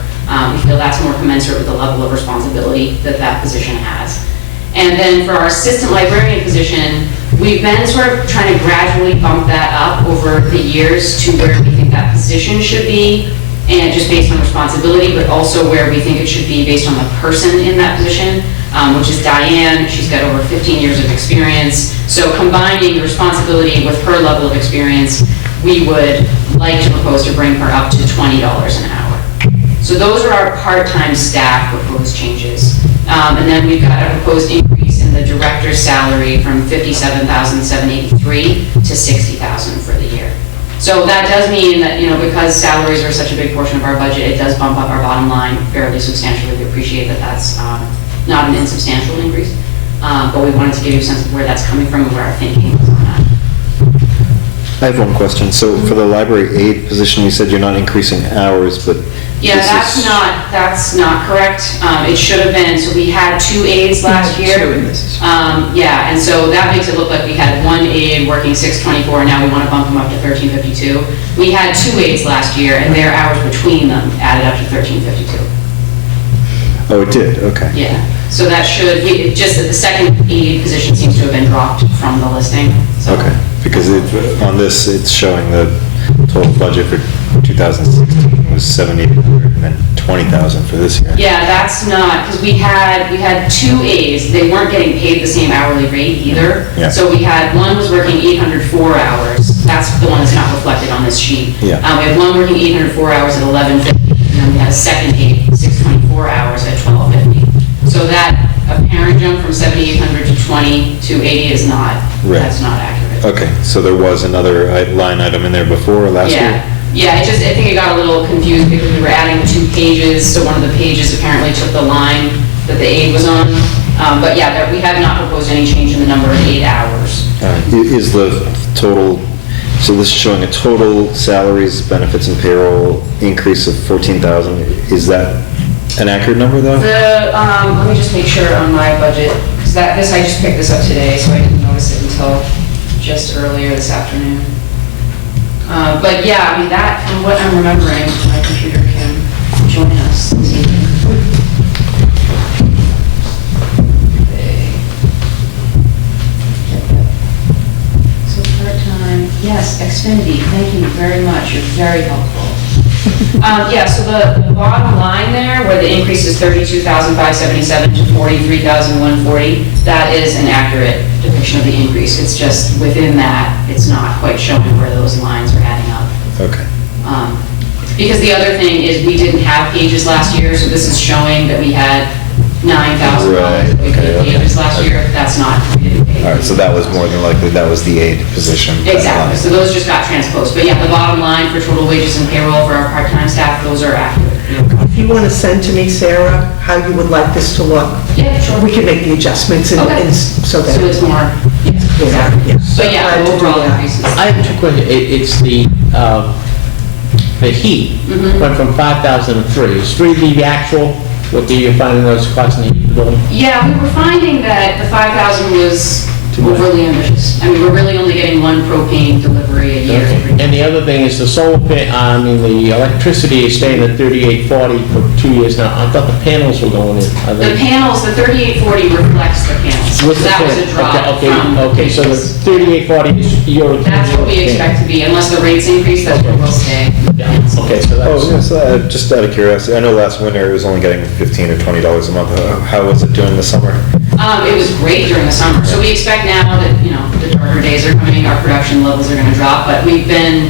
We feel that's more commensurate with the level of responsibility that that position has. And then for our assistant librarian position, we've been sort of trying to gradually bump that up over the years to where we think that position should be, and just based on responsibility, but also where we think it should be based on the person in that position, which is Diane. She's got over 15 years of experience. So combining the responsibility with her level of experience, we would like to propose to bring her up to $20 an hour. So those are our part-time staff proposed changes. And then we've got a proposed increase in the director's salary from $57,783 to $60,000 for the year. So that does mean that, because salaries are such a big portion of our budget, it does bump up our bottom line fairly substantially. We appreciate that that's not an insubstantial increase, but we wanted to give you a sense of where that's coming from and where our thinking is on that. I have one question. So for the library aide position, you said you're not increasing hours, but... Yeah, that's not correct. It should have been, so we had 2 aides last year. 2 in this. Yeah, and so that makes it look like we had 1 aide working 624, and now we want to bump them up to 1352. We had 2 aides last year, and their hours between them added up to 1352. Oh, it did? Okay. Yeah, so that should, just that the second aide position seems to have been dropped from the listing. So. Okay, because on this, it's showing the total budget for 2016 was $7,800 and then $20,000 for this year. Yeah, that's not, because we had 2 aides, they weren't getting paid the same hourly rate either. Yeah. So we had, one was working 804 hours, that's the one that's not reflected on this sheet. Yeah. We had one working 804 hours at $11.50, and then we had a second aide, 624 hours at $12.50. So that apparent jump from 7,800 to 20 to 80 is not, Right. that's not accurate. Okay, so there was another line item in there before last year? Yeah, I think it got a little confused because we were adding 2 pages, so one of the pages apparently took the line that the aide was on, But yeah, we have not proposed any change in the number of 8 hours. Is the total, so this is showing a total salaries, benefits, and payroll increase of 14,000. Is that an accurate number, though? Let me just make sure on my budget, because I just picked this up today, so I didn't notice it until just earlier this afternoon. But yeah, I mean, that, from what I'm remembering, my computer can join us this evening. So part-time, yes, Xfinity, thank you very much, you're very helpful. Yeah, so the bottom line there, where the increase is 32,577 to 43,140, that is an accurate depiction of the increase. It's just within that, it's not quite showing where those lines are adding up. Okay. Because the other thing is, we didn't have pages last year, so this is showing that we had $9,000 Right, we paid pages last year. That's not, we didn't pay. All right, so that was more than likely, that was the aid position. Exactly, so those just got transposed. But yeah, the bottom line for total wages and payroll for our part-time staff, those are accurate. If you want to send to me, Sarah, how you would like this to look, Yeah, sure. we can make the adjustments and Okay. so that. So it's more, yes, exactly. Yes. But yeah, Glad to do overall that. increases. I have two questions. It's the heat went from 5,000 to 3. Is 3 the actual, what you're finding those costing the heat for building? Yeah, we were finding that the 5,000 was Too much. overly ambitious. I mean, we're really only getting one propane delivery a year. And the other thing is the solar, the electricity is staying at 3840 for 2 years now. I thought the panels were going in. Are The they- panels, the 3840 reflects the panels. With the That was a pan- drop okay, from. Okay, so the 3840 is your. That's what we expect to be, unless the rates increase, that's what we'll stay. Yeah, okay, so Oh, that's. yes, just out of curiosity, I know last winter it was only getting $15 or $20 a month. How was it doing this summer? It was great during the summer, so we expect now that, the darker days are coming, our production levels are gonna drop, but we've been,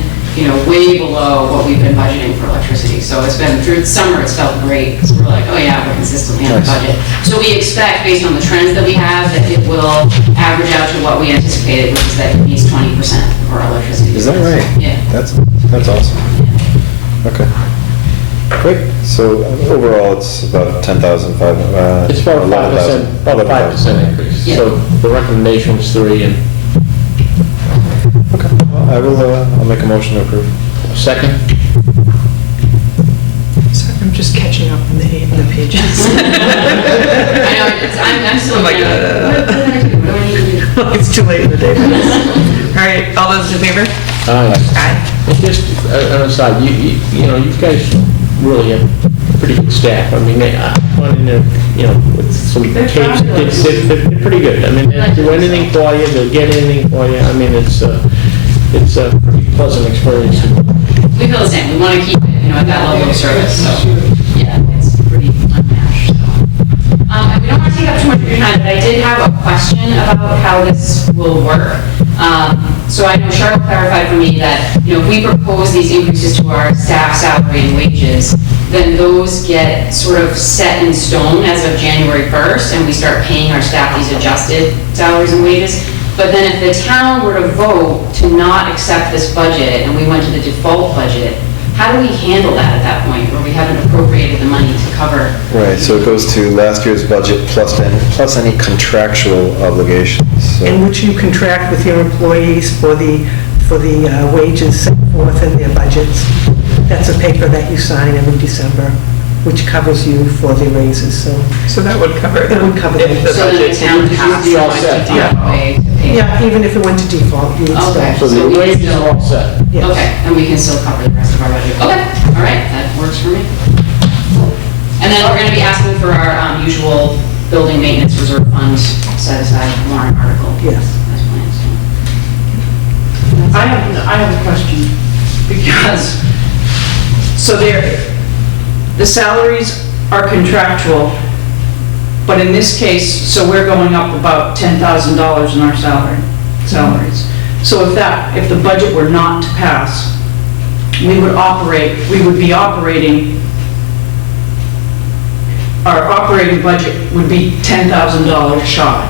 way below what we've been budgeting for electricity. So it's been, through the summer, it's felt great, because we're like, oh yeah, we're consistently on the Nice. budget. So we expect, based on the trends that we have, that it will average out to what we anticipated, which is that it needs 20% of our electricity. Is that right? Yeah. That's awesome. Okay. Great. So overall, it's about 10,500. It's about 5%, about a 5% increase. Yeah. So the recommendation was 3 and Okay. Well, I'll make a motion to approve. second. Sorry, I'm just catching up in the pages. I know, I'm still. I'm like, what do I do? What do I need to do? It's too late in the day for this. All right, all those in favor? Aye. And just an aside, you guys really have a pretty good staff. I mean, I went in there, with some They're tapes, fabulous. they're pretty good. I mean, they'll do anything for you, they'll get anything for you. I mean, it's a pretty pleasant experience. We feel the same, we want to keep it, at that level of service, so, yeah, it's pretty unmatched, so. We don't want to take up too much of your time, but I did have a question about how this will work. So I know Cheryl clarified for me that, if we propose these increases to our staff salary and wages, then those get sort of set in stone as of January 1st, and we start paying our staff these adjusted salaries and wages. But then if the town were to vote to not accept this budget and we went to the default budget, how do we handle that at that point, where we haven't appropriated the money to cover? Right, so it goes to last year's budget plus any contractual obligations. So- In which you contract with your employees for the wages set forth in their budgets. That's a paper that you sign every December, which covers you for the raises, So that would cover it. It would cover If it. the So then the budget town didn't has pass to be all find set, a different way to pay. Yeah, even if it went to default, you would still. Okay. So the So we wages still- are all set. Yes. Okay, and we can still cover the rest of our budget. Okay, all right, that works for me. And then we're gonna be asking for our usual building maintenance reserve fund set aside warrant article. Yes. As planned, so. I have a question, because, so the salaries are contractual, but in this case, so we're going up about $10,000 in our salaries. So if the budget were not to pass, we would be operating, our operating budget would be $10,000 shy.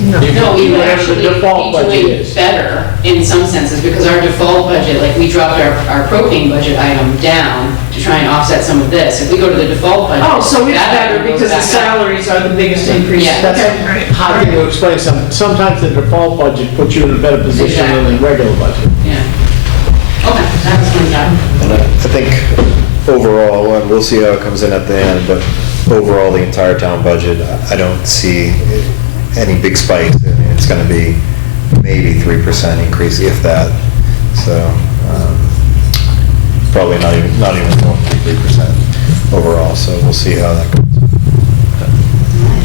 No, we would Whatever the actually default be budget doing is. better in some senses, because our default budget, like, we dropped our propane budget item down to try and offset some of this. If we go to the default budget. Oh, so it's that better item goes because the back up. salaries are the biggest increase. Yeah. Okay. How can you explain sometimes the default budget puts you in a better position than the regular budget. Yeah. Okay, that was my job. And I think overall, and we'll see how it comes in at the end, but overall, the entire town budget, I don't see any big spikes. I mean, it's gonna be maybe 3% increase, if that. So, probably not even more than 3% overall, so we'll see how that goes.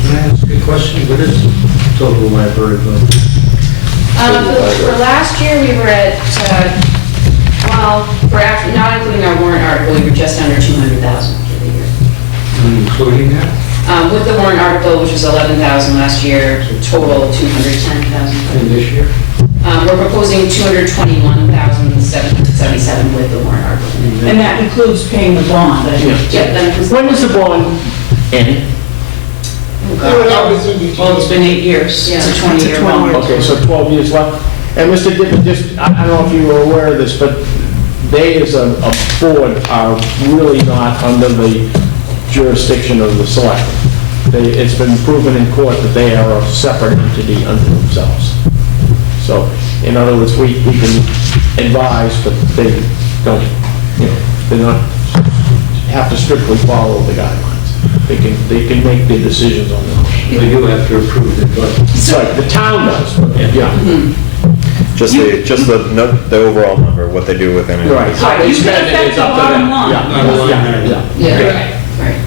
Can I ask a question? What is the total library budget? For last year, we were at, not including our warrant article, we were just under 200,000 for the year. Including that? With the warrant article, which was 11,000 last year, total 210,000. And this year? We're proposing 221,777 with the warrant article. And that includes paying the bond. I think. Yeah, that includes. When is the bond end? Well, it's been 8 years. It's a Yeah. 20-year bond. Okay, so 12 years left. And Mr. Dippin, I don't know if you were aware of this, but they as a board are really not under the jurisdiction of the selectmen. It's been proven in court that they are a separate entity unto themselves. So, in other words, we can advise, but they don't, they don't have to strictly follow the guidelines. They can make their decisions on their own. We do have to approve the budget. Sorry, the town does, but, yeah. Just the overall number, what they do with it. Right. How they You can spend it affect is the up to bottom them. line. Yeah, Not a line yeah, item. yeah. Yeah, right, right.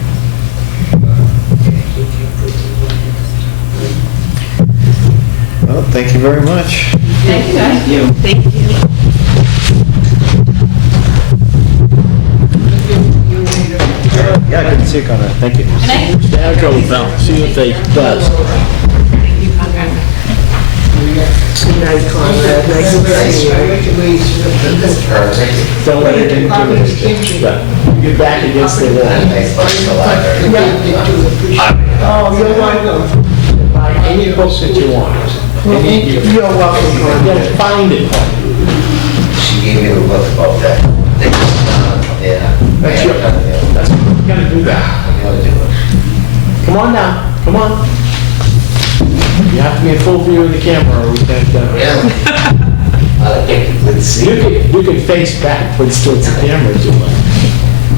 Well, thank you very much. Thank you, guys. Thank you. Yeah, good to see you, Connor. Thank you. Good night. Stand over, Val, see if they does. Good night, Conrad. Nice to see you. Don't let it into it. Yeah. Get back against the wall. Nice bunch of the library. Oh, you're welcome. Buy any books that you want. You're welcome, You Conrad. gotta find it. She gave me the book about that. Yeah. That's your, that's, you gotta do that. I'm gonna do it. Come on now, come on. You have to be in full view of the camera or we can't, Really? I think you would see. you can face backwards towards the camera if you like.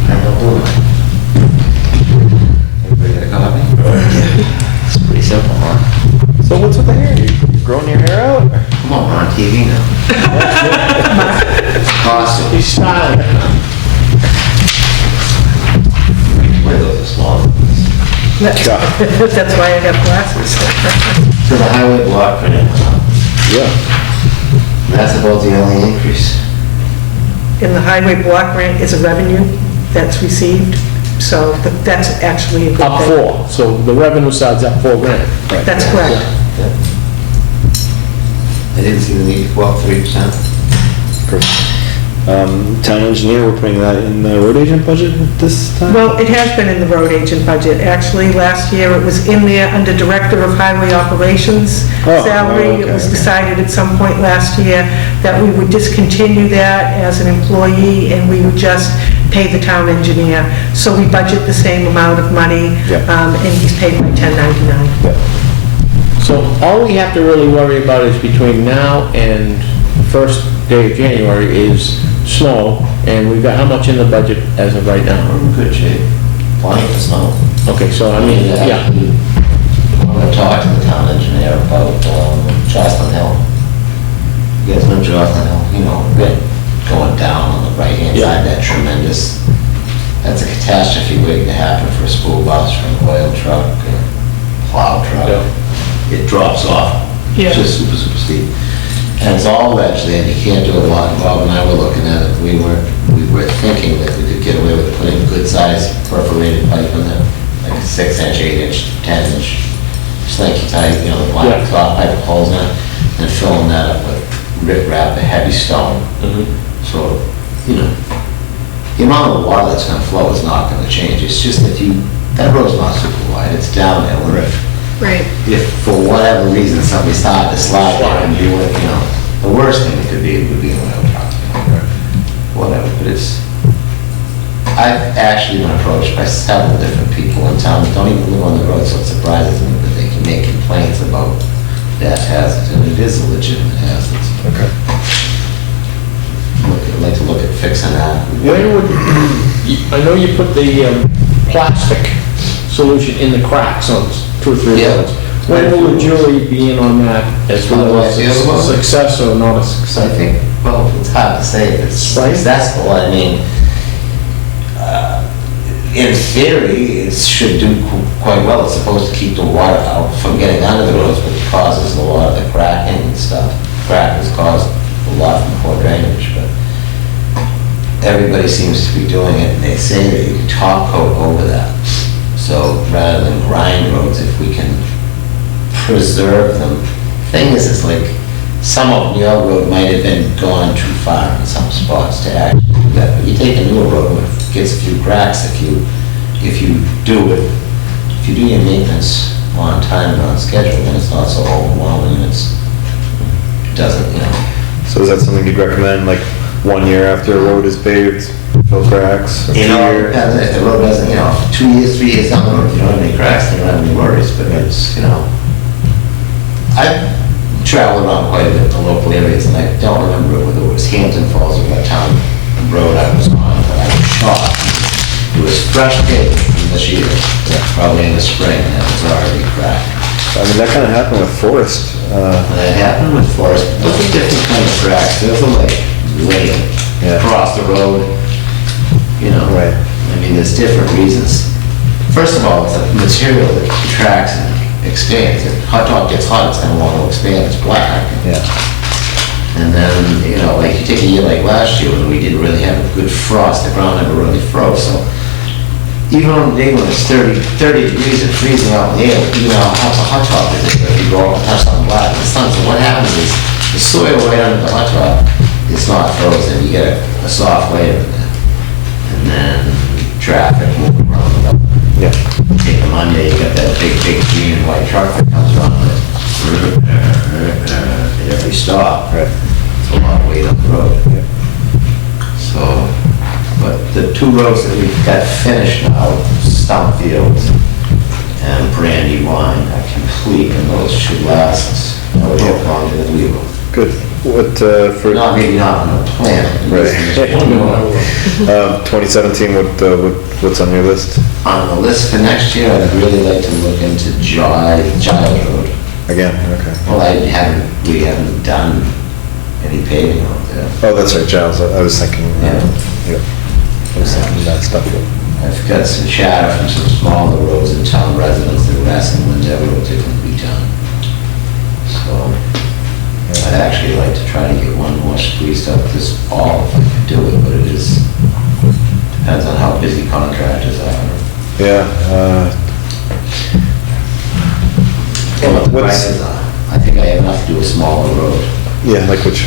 I know. Everybody got a copy? It's pretty simple, huh? So what's with the hair? You growing your hair out? Come on, we're on TV now. Awesome. He's styling. Where those are small. That's why I have glasses. So the highway block grant, Yeah. that's about the only increase. And the highway block grant is a revenue that's received, so that's actually a good Up thing. 4, so the revenue side's up $4 grand. That's correct. I didn't see the need to go up 3%. Town engineer, we're putting that in the road agent budget this time? Well, it has been in the road agent budget. Actually, last year, it was in there under Director of Highway Operations Oh, salary. okay, It was okay. decided at some point last year that we would discontinue that as an employee and we would just pay the town engineer. So we budget the same amount of money, Yep. and he's paid by 1099. Yep. So all we have to really worry about is between now and the first day of January is snow, and we've got how much in the budget as of right now? We're in good shape. Plenty of snow. Okay, so I mean, yeah, I'm gonna talk to the town engineer about Jocelyn Hill. You guys know Jocelyn Hill, you know, right going down on the right-hand Yeah. side, that tremendous, that's a catastrophe waiting to happen for a school bus or an oil truck, a plow truck. It drops off. It's just super, super steep. And it's all ledge there, and you can't do a lot. Bob and I were looking at it, we were thinking that we could get away with putting good-sized perforated pipe in there, like a 6-inch, 8-inch, 10-inch, slinky type, you know, the black top pipe with holes in it, and filling that up with rip-rap, a heavy stone. So, you know, the amount of water that's gonna flow is not gonna change. It's just that that road's not super wide, it's downhill. And Right. If for whatever reason somebody started to slide there and do it, the worst thing it could be would be an oil truck. Whatever, but I've actually been approached by several different people in town that don't even live on the road, so it surprises me that they can make complaints about that hazard, and it is a legitimate hazard. Okay. I'd like to look at fixing that. When would, I know you put the plastic solution in the cracks on 2 or 3 Yeah. roads. When will the jury be in on that as well as a success or not a I success? think, well, it's hard to say if it's successful. I mean, in theory, it should do quite well. It's supposed to keep the water out from getting under the roads, which causes a lot of the cracking and stuff. Crack has caused a lot from poor drainage, but everybody seems to be doing it, and they say that you can top coat over that. So rather than grind roads, if we can preserve them. Thing is, it's like, some of your road might have been gone too far in some spots to actually do that. But you take a newer road, and it gets a few cracks if you do your maintenance on time and on schedule, then it's not so overwhelming, and it doesn't, So is that something you'd recommend, like 1 year after a road is paved, fill cracks? Or 2 years? If the road doesn't, 2 years, 3 years down the road, if you don't have any cracks, then you don't have any worries, but it's, I've traveled around quite a bit in the local areas, and I don't remember whether it was Hampton Falls or what town road I was on, but I was shocked. It was fresh paved from this year, probably in the spring, and it was already cracked. I mean, that kind of happened with Forest. That happened with Forest, those are different kind of cracks, those are like laying across the road, Right. I mean, there's different reasons. First of all, it's a material that contracts and expands. If hot dog gets hot, it's going to want to expand, it's black. Yeah. And then, like you take a year like last year when we didn't really have a good frost, the ground never really froze, so even on the day when it's 30 degrees and freezing out in the air, how hot top is it? If you go out and touch something black in the sun, so what happens is the soil right under the hot top is not frozen, you get a soft layer in there. And then traffic moving around it up. Yeah. Take a Monday, you got that big green and white truck that comes around with at every stop. Right. It's a lot of weight on the road. So, but the 2 roads that we've got finished now, Stump Fields and Brandywine, are complete, and those should last a little longer than we will. Good. What, for... Maybe not on the plan. Right. 2017, what's on your list? On the list for next year, I'd really like to look into Giles Road. Again, okay. Well, we haven't done any paving out there. Oh, that's right, Giles. I was thinking, Yeah. I was thinking that stuff. I've got some chatter from some smaller roads in town residents that were asking when that road could be done. So, I'd actually like to try to get one more squeezed up this fall if I could do it, but depends on how busy contractors are. Yeah. And what the prices are. I think I have enough to do a smaller road. Yeah, like which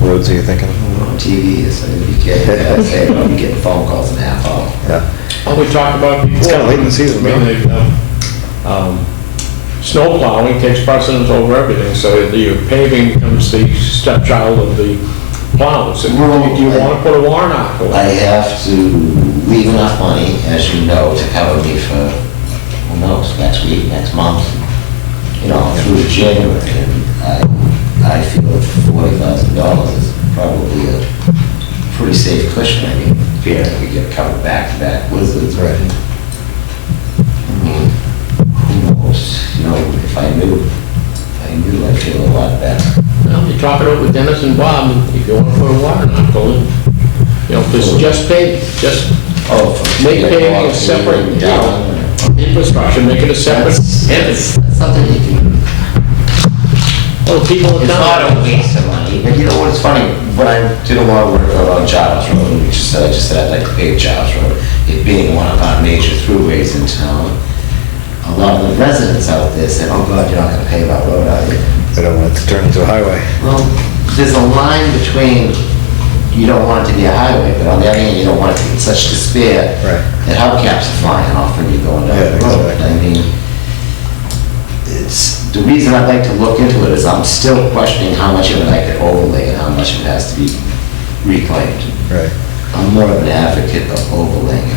roads are you thinking of? On TV, so I'd be kidding. I'd say I'll be getting phone calls in a half hour. Yeah. Well, we talked about before. It's kind of late in the season, I mean, snow plowing takes precedence over everything, so the paving becomes the stepchild of the plows. Do you want to put a warrant article? I have to leave enough money, as you know, to cover me for, who knows, next week, next month, through to January. And I feel that $40,000 is probably a pretty safe cushion. I mean, fair, we get covered back-to-back blizzards. Right. I mean, who knows, if I knew, I'd feel a lot better. Well, you talk it over with Dennis and Bob, and if you want to put a warrant article in, this just pay, make paving a separate, infrastructure, make it a separate entity. That's something you can. Well, people have It's done. not a waste of money, but you know what's funny? When I did a lot of work around Giles Road, I just said I'd like to pave Giles Road, it being one of our major throughways in town. A lot of the residents out there said, oh God, you're not gonna pave our road, are you? I don't want it to turn into a highway. Well, there's a line between, you don't want it to be a highway, but on the other hand, you don't want it to be in such despair Right. that hubcaps are flying off when you're going down Yeah, the road. exactly. I mean, it's, the reason I'd like to look into it is I'm still questioning how much of it I could overlay and how much of it has to be reclaimed. Right. I'm more of an advocate of overlaying,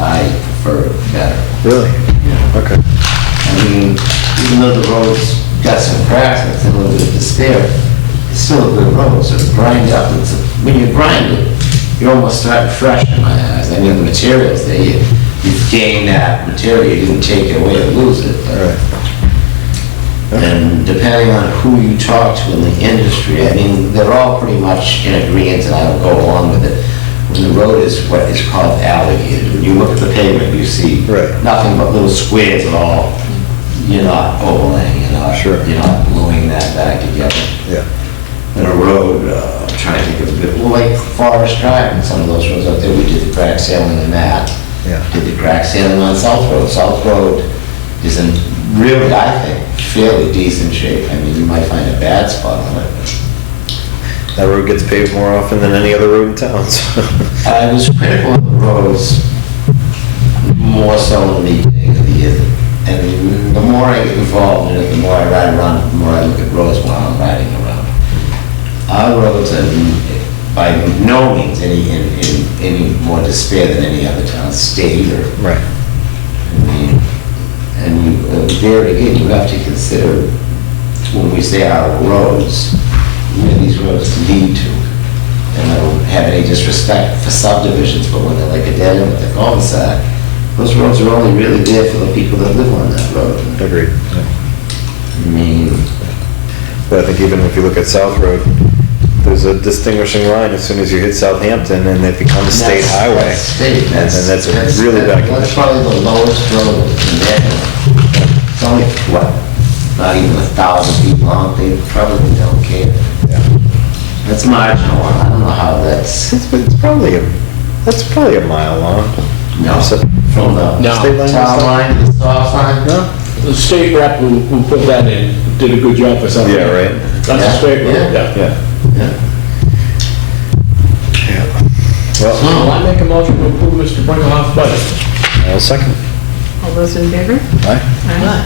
I prefer it better. Really? Okay. I mean, even though the road's got some cracks and it's a little bit of despair, it's still a good road, so to grind up, when you grind it, you're almost starting fresh in my eyes. I mean, the materials there, you've gained that material, you didn't take it away or lose it. And depending on who you talk to in the industry, I mean, they're all pretty much in agreement, and I will go along with it. When the road is what is called alligated, when you look at the pavement, you see nothing but little squares at all. You're not overlaying, you're not gluing that back together. Yeah. In a road, I'm trying to think of a bit, well, like Forest Drive and some of those roads out there, we did the crack sealing in that. Yeah. Did the crack sealing on South Road. South Road is in really, I think, fairly decent shape. I mean, you might find a bad spot on it. That road gets paved more often than any other road in town, so. I was critical of the roads more so in the beginning of the year. And the more I get involved in it, the more I ride around, the more I look at roads while I'm riding around. Our roads are by no means any more despair than any other town, state or. Right. I mean, and there again, you have to consider when we say our roads, where these roads lead to. And I don't have any disrespect for subdivisions, but when they're like a dead end with the cul-de-sac, those roads are only really there for the people that live on that road. Agreed. I mean, but I think even if you look at South Road, there's a distinguishing line as soon as you hit Southampton and it becomes state highway. That's state. And that's really bad That's condition. probably the lowest road in there. It's only, what, not even 1,000 feet long, they probably don't care. Yeah. That's marginal, I don't know how that's. That's probably a mile long. No, So- from the No. State line town and stuff? line to the stop sign? No, the state rep who put that in did a good job for something. Yeah, right. That's a state road, yeah. Yeah. Yeah. Well, Well, I make a motion to approve Mr. Brinkoff's budget. I'll second. All those in favor? Aye. Aye.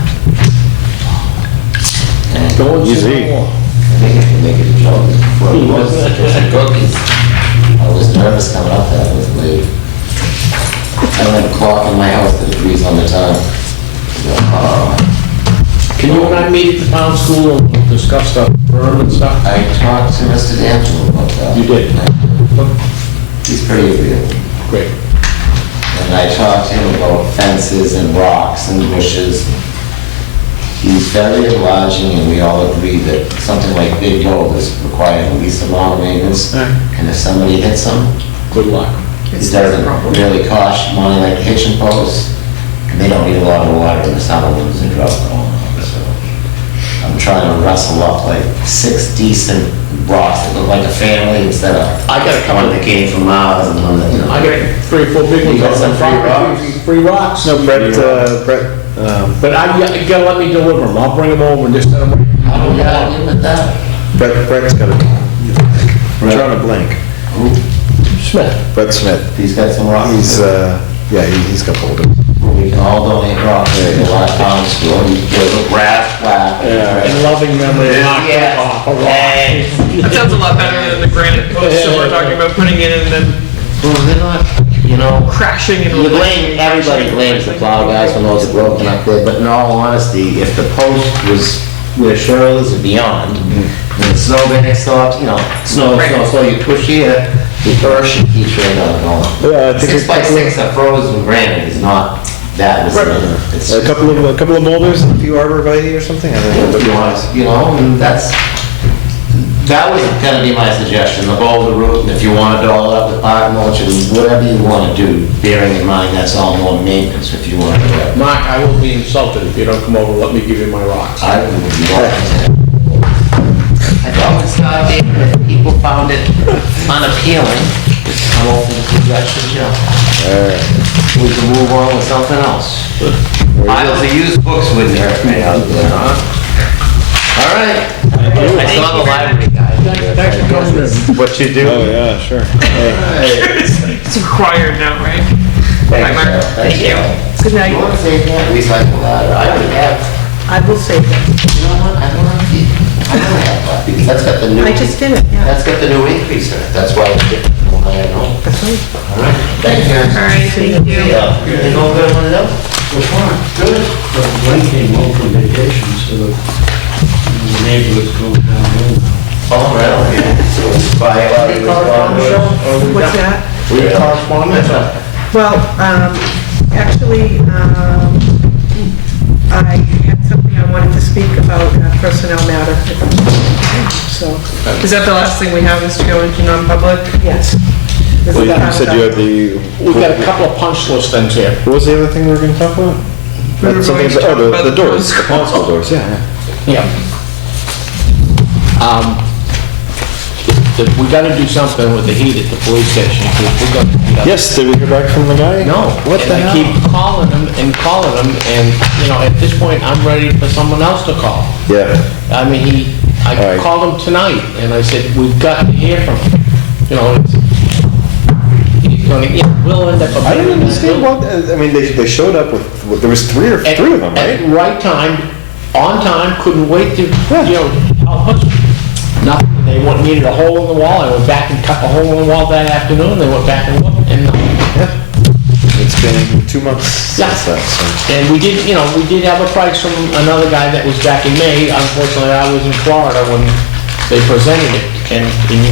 Go and Easy. see more. I think I can make it a joke before it was some cookies. I was nervous coming up that was late. I don't have a clock in my house that agrees on the time. Can you and I meet at the town school and discuss the berm and stuff? I talked to Mr. D'Angelo about that. You did? He's pretty agreeable. Great. And I talked to him about fences and rocks and bushes. He's very obliging, and we all agree that something like big boulders require the least amount of maintenance. And if somebody hits them, Good luck. it doesn't really cost money like hitching posts. And they don't need a lot of water in the summer when there's a drought going on. So I'm trying to rustle up like 6 decent rocks that look like a family instead of I got a couple. one that came from Mars and one that, you know. I got 3 or 4 big ones. You got some free rocks? Free rocks. No, Brett, But you gotta let me deliver them. I'll bring them over and just set them. How do you got him with that? Brett's got a, I'm drawing a blank. Smith. Brett Smith. He's got some rocks. He's got boulders. We can all donate rocks to the last town school. You get a grass flat. In loving memory of Mark Yeah. Brinkoff, a rock. Hey. That sounds a lot better than the granite posts that we're talking about putting in and then Well, they're not, you know, crashing and. you blame, everybody blames the plow guys when those are broken up there, but in all honesty, if the post was where Cheryl is and beyond, and the snowbank stops, you know, snow, you push here, the earth keeps right on going. Yeah, I think 6 by 6 of frozen granite is not that resilient. It's A couple of boulders and a few arborvitae or something. I don't know. you want, you know, and that was gonna be my suggestion, the boulder route, and if you wanna doll it up the parking lot, whatever you wanna do, bearing in mind that's all more maintenance if you wanna do it. Mark, I will be insulted if you don't come over and let me give you my rocks. I would be glad. I've always thought if people found it unappealing, I'm open to suggestions, you know. We can move on with something else. Piles of used books wouldn't hurt me out there, huh? All right. I saw the library guy. Thanks for coming in. What you do? Oh, yeah, sure. It's required now, right? Thanks, Mark. Cheryl. Thank you. Good You night. want to say that? Recycle that, I would have I will save it. You know what, I don't have that, because that's got the new. I just did it, yeah. That's got the new increase in it, that's why it's different from what I had known. That's right. All right, thank you. All right, thank you. Yeah, you all good on it up? Well, fine, good. But Glenn came home from vacation, so the neighborhood's going downhill now. Oh, really? So it's by, What's that? We have correspondence? Well, actually, I had something I wanted to speak about, personnel matter. So, Is that the last thing we have is to go into non-public? yes. This Well, is you said you had the, We've got a couple of punch list things here. what was the other thing we were gonna talk about? We were going to talk about The the doors, the pond console doors, yeah. Yeah. We gotta do something with the heat at the police station, because we're gonna heat up. Yes, did we hear back from the guy? No. What the hell? And I keep calling them, and, you know, at this point, I'm ready for someone else to call. Yeah, I mean, I All right. called him tonight, and I said, we've got to hear from him. You know, he's gonna, we'll end up. I don't understand what, I mean, they showed up with, there was three of them, At right? right time, on time, couldn't wait to, you know, help us. Nothing, they needed a hole in the wall, I went back and cut the hole in the wall that afternoon, they went back and looked, and It's been 2 months since that, so. And we did, you know, we did have a price from another guy that was back in May. Unfortunately, I was in Florida when they presented it, and you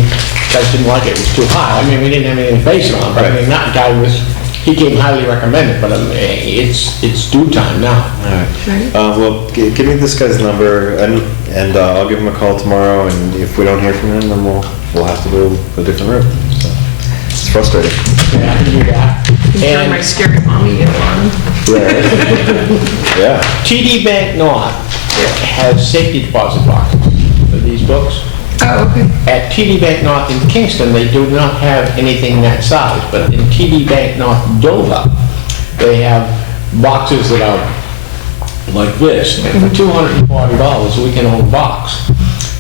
guys didn't like it, it was too high. I mean, we didn't have anything to base it on, but I mean, that guy was, he came highly recommended, but it's due time now. All right. Well, give me this guy's number, and I'll give him a call tomorrow, and if we don't hear from him, then we'll have to go a different route. So, it's frustrating. Yeah, I can do that. Turn my And scary mommy on. Yeah. TD Bank North has safety deposit boxes for these books. Oh, okay. At TD Bank North in Kingston, they do not have anything that size, but in TD Bank North Dover, they have boxes that are like this. And for $240, we can own a box.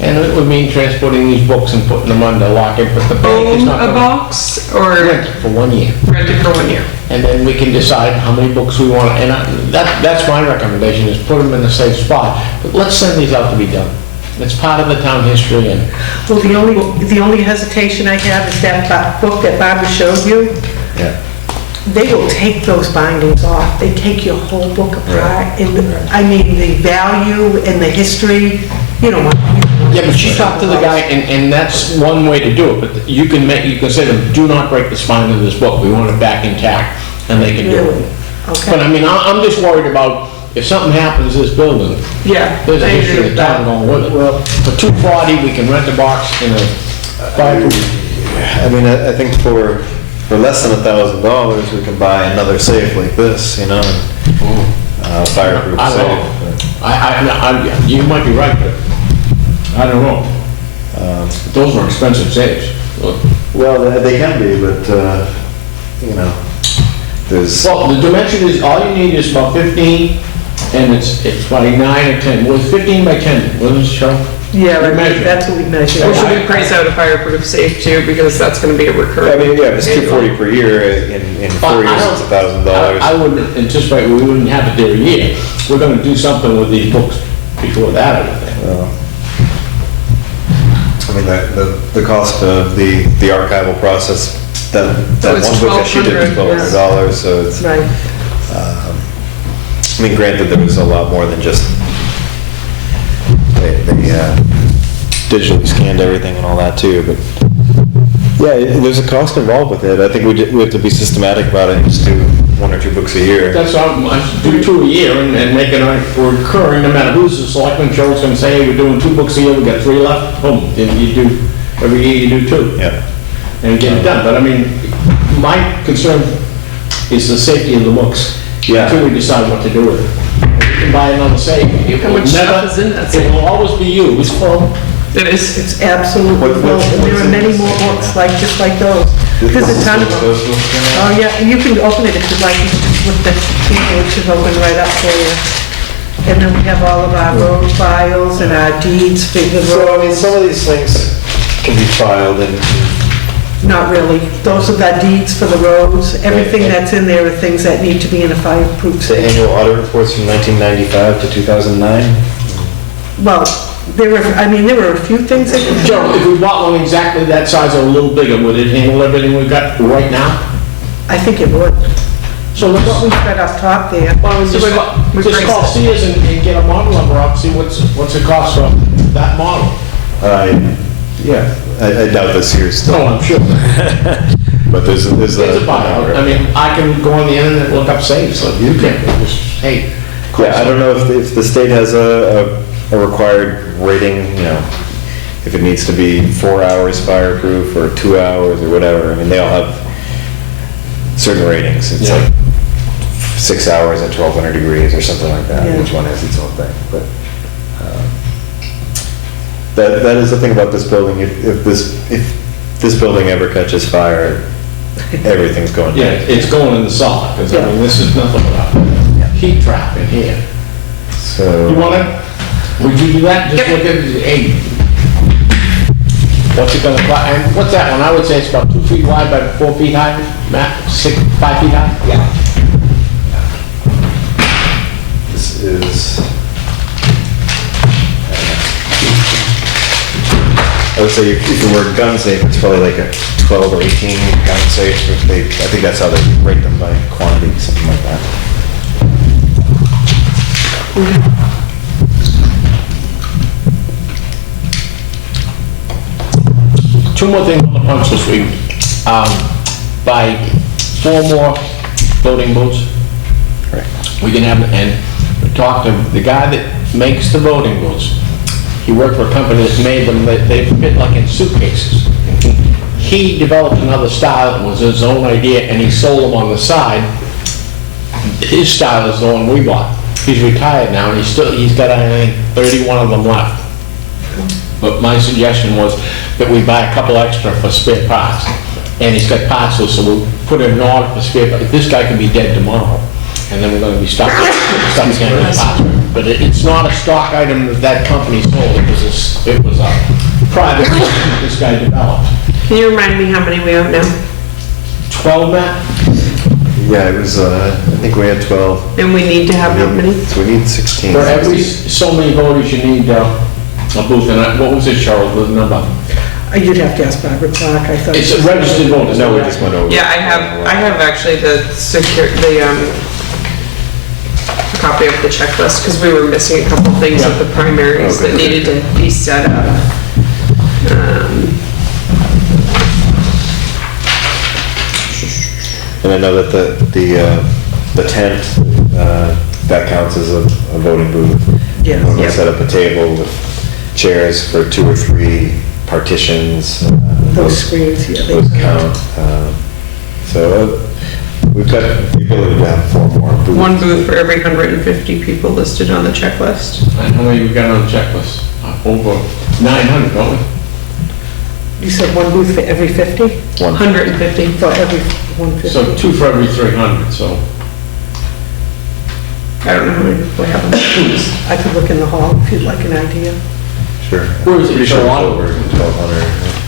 And it would mean transporting these books and putting them under lock and put the bank is Own not a gonna box or rent it for 1 year. rent it for 1 year? And then we can decide how many books we want, and that's my recommendation, is put them in a safe spot. But let's send these out to be done. It's part of the town history, and Well, the only hesitation I have is that book that Barbara showed you. Yeah. They will take those bindings off. They take your whole book apart. And, I mean, the value and the history, you don't want. yeah, but she talked to the guy, and that's one way to do it, but you can say to them, do not break the spine of this book, we want it back intact, and they can do Really? it. Okay. But I mean, I'm just worried about, if something happens to this building, Yeah. there's a I agree history of with the town that. going with it. Well, for $240, we can rent a box in a fireproof. I mean, I think for less than $1,000, we can buy another safe like this, you know, fireproof I don't know. safe. You might be right, but I don't know. Those are expensive safes. Well, they can be, but, you know, there's, Well, the dimension is, all you need is about 15, and it's like 9 or 10. Well, it's 15 by 10, what does it show? Yeah, We measure. that's what we measure. We should price out a fireproof safe too, because that's gonna be a I recurring. mean, yeah, if it's $240 per year, in 4 years, it's $1,000. I wouldn't anticipate, we wouldn't have it there a year. We're gonna do something with these books before that, I would think. Well, I mean, the cost of the archival process, that it's one book that she did was $1,200, $1,200, so it's, Right. I mean, granted, there was a lot more than just, they digitally scanned everything and all that too, but, yeah, there's a cost involved with it. I think we have to be systematic about it and just do 1 or 2 books a year. That's all, I do 2 a year and make it recurring, no matter who's the selectman, Joe's gonna say, hey, we're doing 2 books a year, we got 3 left, boom, then you do, every year you do 2. Yeah. And get it done, but I mean, my concern is the safety of the books. Yeah. Until we decide what to do with it. We can buy another safe. It How will much stuff never, is in that it safe? will always be used. It is. It's absolutely, What- well, what's and there are in many this more thing? books like, just like those. There's a ton of them. Oh, yeah, and you can open it if you like, you can just flip the key, which is open right up for you. And then we have all of our road files and our deeds for the So, I mean, roads. some of these things can be filed in Not really. Those are the deeds for the roads. Everything that's in there are things that need to be in a fireproof The safe. annual audit reports from 1995 to 2009. Well, there were a few things that, Joe, if we bought one exactly that size or a little bigger, would it handle everything we've got right now? I think it would. So What let's, we've got up top there. why don't we just call Sears and get a model number up, see what's it cost for that model? Yeah, I doubt this year's still. Oh, I'm sure. But there's a It's a buyout. I mean, I can go on the internet and look up safes, so you can, just, hey. Yeah, I don't know if the state has a required rating, if it needs to be 4 hours fireproof or 2 hours or whatever. I mean, they all have certain ratings. It's Yeah. like 6 hours at 1200 degrees or something like that. Yeah. Each one has its own thing, but that is the thing about this building. If this building ever catches fire, everything's going down. Yeah, it's going in the solid, because I mean, this is nothing but a heat trap in here. So. You want it? Would you do that? Just look at, hey, what's it gonna cost? And what's that one? I would say it's about 2 feet wide by 4 feet high, Matt, 5 feet high? Yeah. This is, I would say if you were gun safe, it's probably like a 12 or 18 gun safe. I think that's how they rate them, by quantity, something like that. Two more things on the punch list. We buy 4 more floating boats. Right. We can have, and we talked to the guy that makes the voting booths. He worked for a company that made them, they fit like in suitcases. He developed another style, it was his own idea, and he sold them on the side. His style is the one we bought. He's retired now, and he's got, I think, 31 of them left. But my suggestion was that we buy a couple extra for spare parts. And he's got parts, so we'll put in an order for spare parts. This guy can be dead tomorrow, and then we're gonna be stuck getting parts. But it's not a stock item that company sold, it was a private company this guy developed. Can you remind me how many we have now? 12, Matt? Yeah, it was, I think we had 12. And we need to have how many? So we need 16. For every so many voters, you need a booth, and what was it, Charles, the number? You'd have to ask Barbara Clark, I thought. It's a registered voter. No, we just went over. Yeah, I have actually the copy of the checklist, because we were missing a couple things of the primaries that needed to be set up. And I know that the tent, that counts as a voting booth. Yeah. When we set up a table with chairs for 2 or 3 partitions. Those screens, yeah. Those count. So we've got the ability to have 4 more booths. One booth for every 150 people listed on the checklist. And how many we got on the checklist? Over 900, don't we? You said one booth for every 50? 150. For every 150? So 2 for every 300, so. I don't know how many people we have on the booths. I could look in the hall if you'd like an idea. Sure. Where is it? Pretty sure it's Toronto? over 1,200.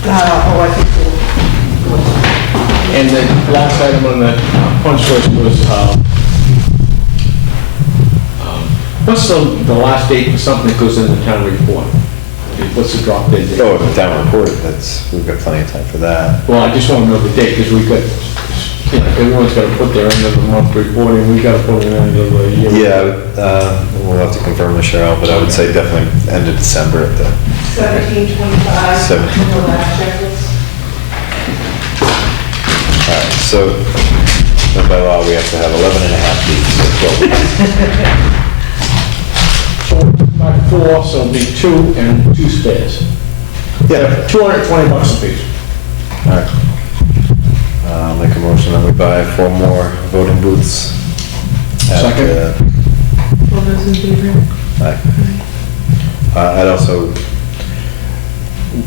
I think so. And the last item on the punch list was, what's the last date for something that goes in the town report? What's the drop dead date? Oh, the town report, we've got plenty of time for that. Well, I just want to know the date, because we could, everyone's got to put their end of the month report, and we got to put it end of the year. Yeah, we'll have to confirm with Cheryl, but I would say definitely end of December at the 1725. 17. The last checklist. All right, so then by law, we have to have 11 and a half weeks, so 12 weeks. So by 4, so it'll be 2 and 2 spares. Yeah. $220 a piece. All right. I'll make a motion that we buy 4 more voting booths. Second. All those in favor? Aye. I'd also,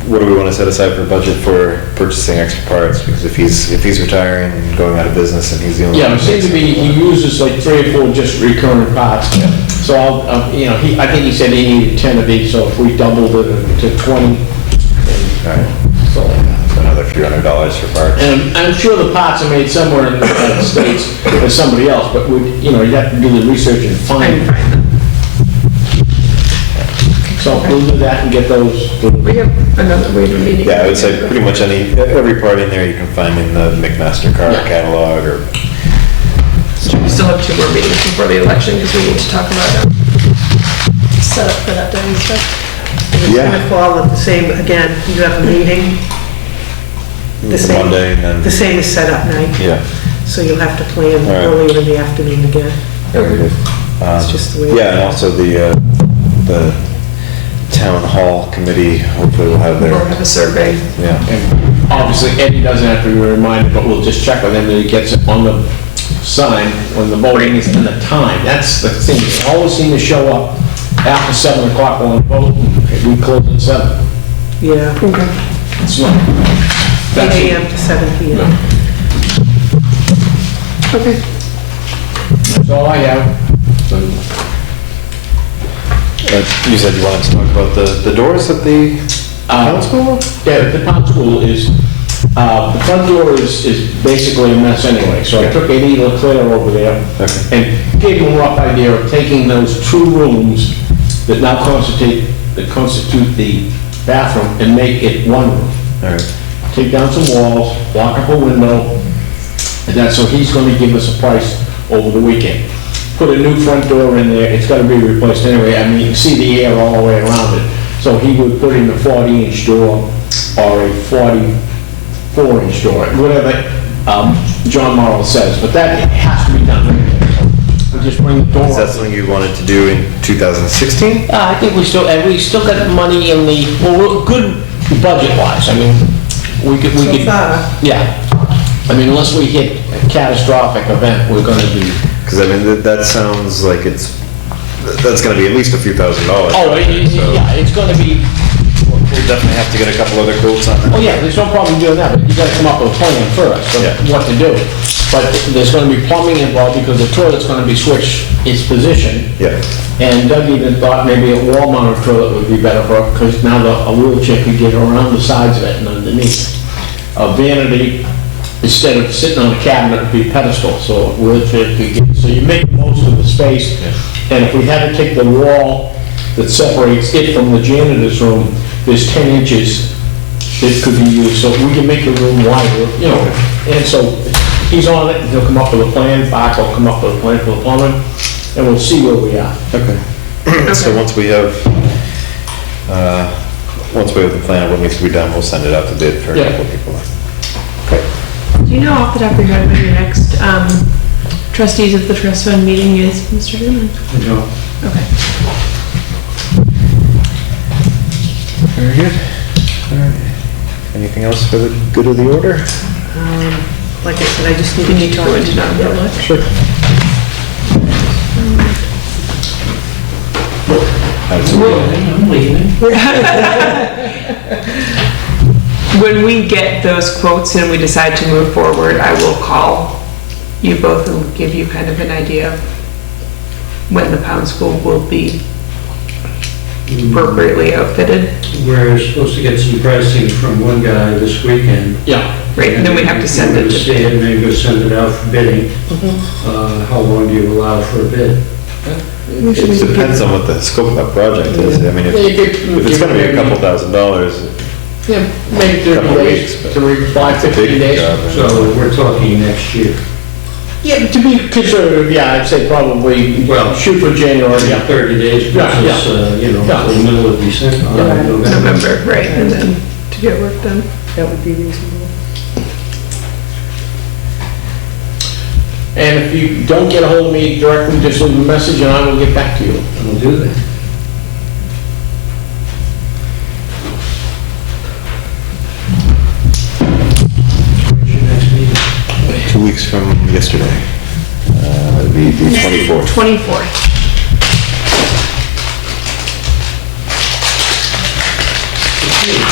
what do we want to set aside for budget for purchasing extra parts? Because if he's retiring and going out of business and he's the only. Yeah, one it seems to be, he uses like 3 or 4 just recurring parts. So I'll, I think he said he needed 10 of each, so if we doubled it to 20. All right. So So another few $300 for parts. And I'm sure the parts are made somewhere in the United States by somebody else, but you have to do the research and find them. So we'll do that and get those. We have another meeting. Yeah, I would say pretty much every part in there you can find in the McMaster car catalog or. We still have 2 more meetings before the election because we need to talk about set up for that day and stuff. It's going to fall at the same, again, you have a meeting. The same, Monday and then. the same as setup night. Yeah. So you'll have to plan All right. earlier in the afternoon again. Very good. It's just the way. Yeah, and also the town hall committee, hopefully will have We'll their, have a survey. yeah. And obviously, Eddie doesn't have to be reminded, but we'll just check with him that he gets it on the sign when the voting is and the time. That's the thing. They always seem to show up after 7 o'clock when we vote, and we close at 7. Yeah, Okay. It's not. 8 AM to 7 PM. Okay. That's all I have. You said you wanted to talk about the doors at the town school? Yeah, the town school is, the front door is basically a mess anyway, so I took Eddie Leclerc over there and gave him a rough idea of taking those 2 rooms that now constitute the bathroom and make it 1 room. All right. Take down some walls, block up a window, and that's, so he's gonna give us a price over the weekend. Put a new front door in there, it's gotta be replaced anyway, I mean, you can see the air all the way around it. So he would put in a 40-inch door or a 44-inch door, whatever John Morrow says, but that has to be done anyway. We just bring the door. Is that something you wanted to do in 2016? I think we still got money in the, well, we're good budget-wise, I mean, we could, So far. yeah. I mean, unless we hit a catastrophic event, we're gonna be, Because I mean, that sounds like that's gonna be at least a few $1,000s. oh, So yeah, it's gonna be, we'll definitely have to get a couple other quotes on oh, that. yeah, there's no problem doing that, but you gotta come up with a plan first, of Yeah. what to do. But there's gonna be plumbing involved, because the toilet's gonna be switched its position. Yeah. And Doug even thought maybe a wall-mounted toilet would be better for her, because now a wheelchair could get around the sides of it and underneath. A vanity, instead of sitting on a cabinet, would be a pedestal, so a wheelchair could get, so you make the most of the space. And if we had to take the wall that separates it from the janitor's room, there's 10 inches that could be used, so we can make the room wider, and so he's on it, and he'll come up with a plan, Bach will come up with a plan for the plumbing, and we'll see where we are. Okay. So once we have the plan of what needs to be done, we'll send it out to bid for a Yeah. couple people. Do you know off the top of your head when your next trustees of the trust fund meeting is, Mr. Newman? No. Okay. Very good. All right. Anything else for the good of the order? Like I said, I just You need to go into non-public. Sure. I'm leaving. When we get those quotes and we decide to move forward, I will call you both and give you kind of an idea of when the pound school will be appropriately outfitted. We're supposed to get some pricing from one guy this weekend. Yeah. Right, and then we have to send it to See it, and then go send it out for bidding. How long do you allow for a bid? It depends on what the scope of that project is. I mean, if it's gonna be a couple $1,000s, Yeah, maybe 30 Couple days, weeks, but 5, 15 big days. job. So we're talking next year. Yeah, to be conservative, yeah, I'd say probably, Well, shoot for January, yeah. 30 days, Yeah, puts us, Yeah. till the middle of December. November, right, and then to get work done. That would be reasonable. And if you don't get a hold of me directly, just leave a message and I will get back to you. We'll do that. When's your next meeting? 2 weeks from yesterday. It'll be the 24th. 24th.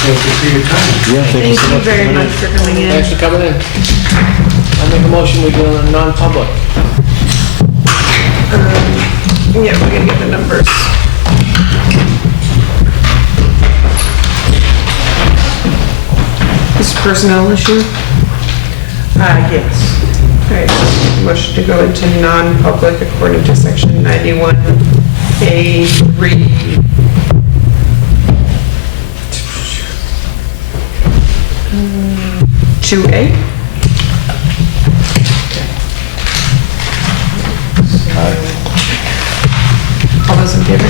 Thank you for your time. Yeah, Thank you very much for coming in. Thanks for coming in. I make a motion, we go in non-public. Yeah, we're gonna get the numbers. This personnel issue? Yes. Okay, motion to go into non-public according to section 91A3. 2A? All those in favor?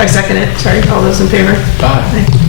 I second it, sorry, all those in favor? Aye. Aye.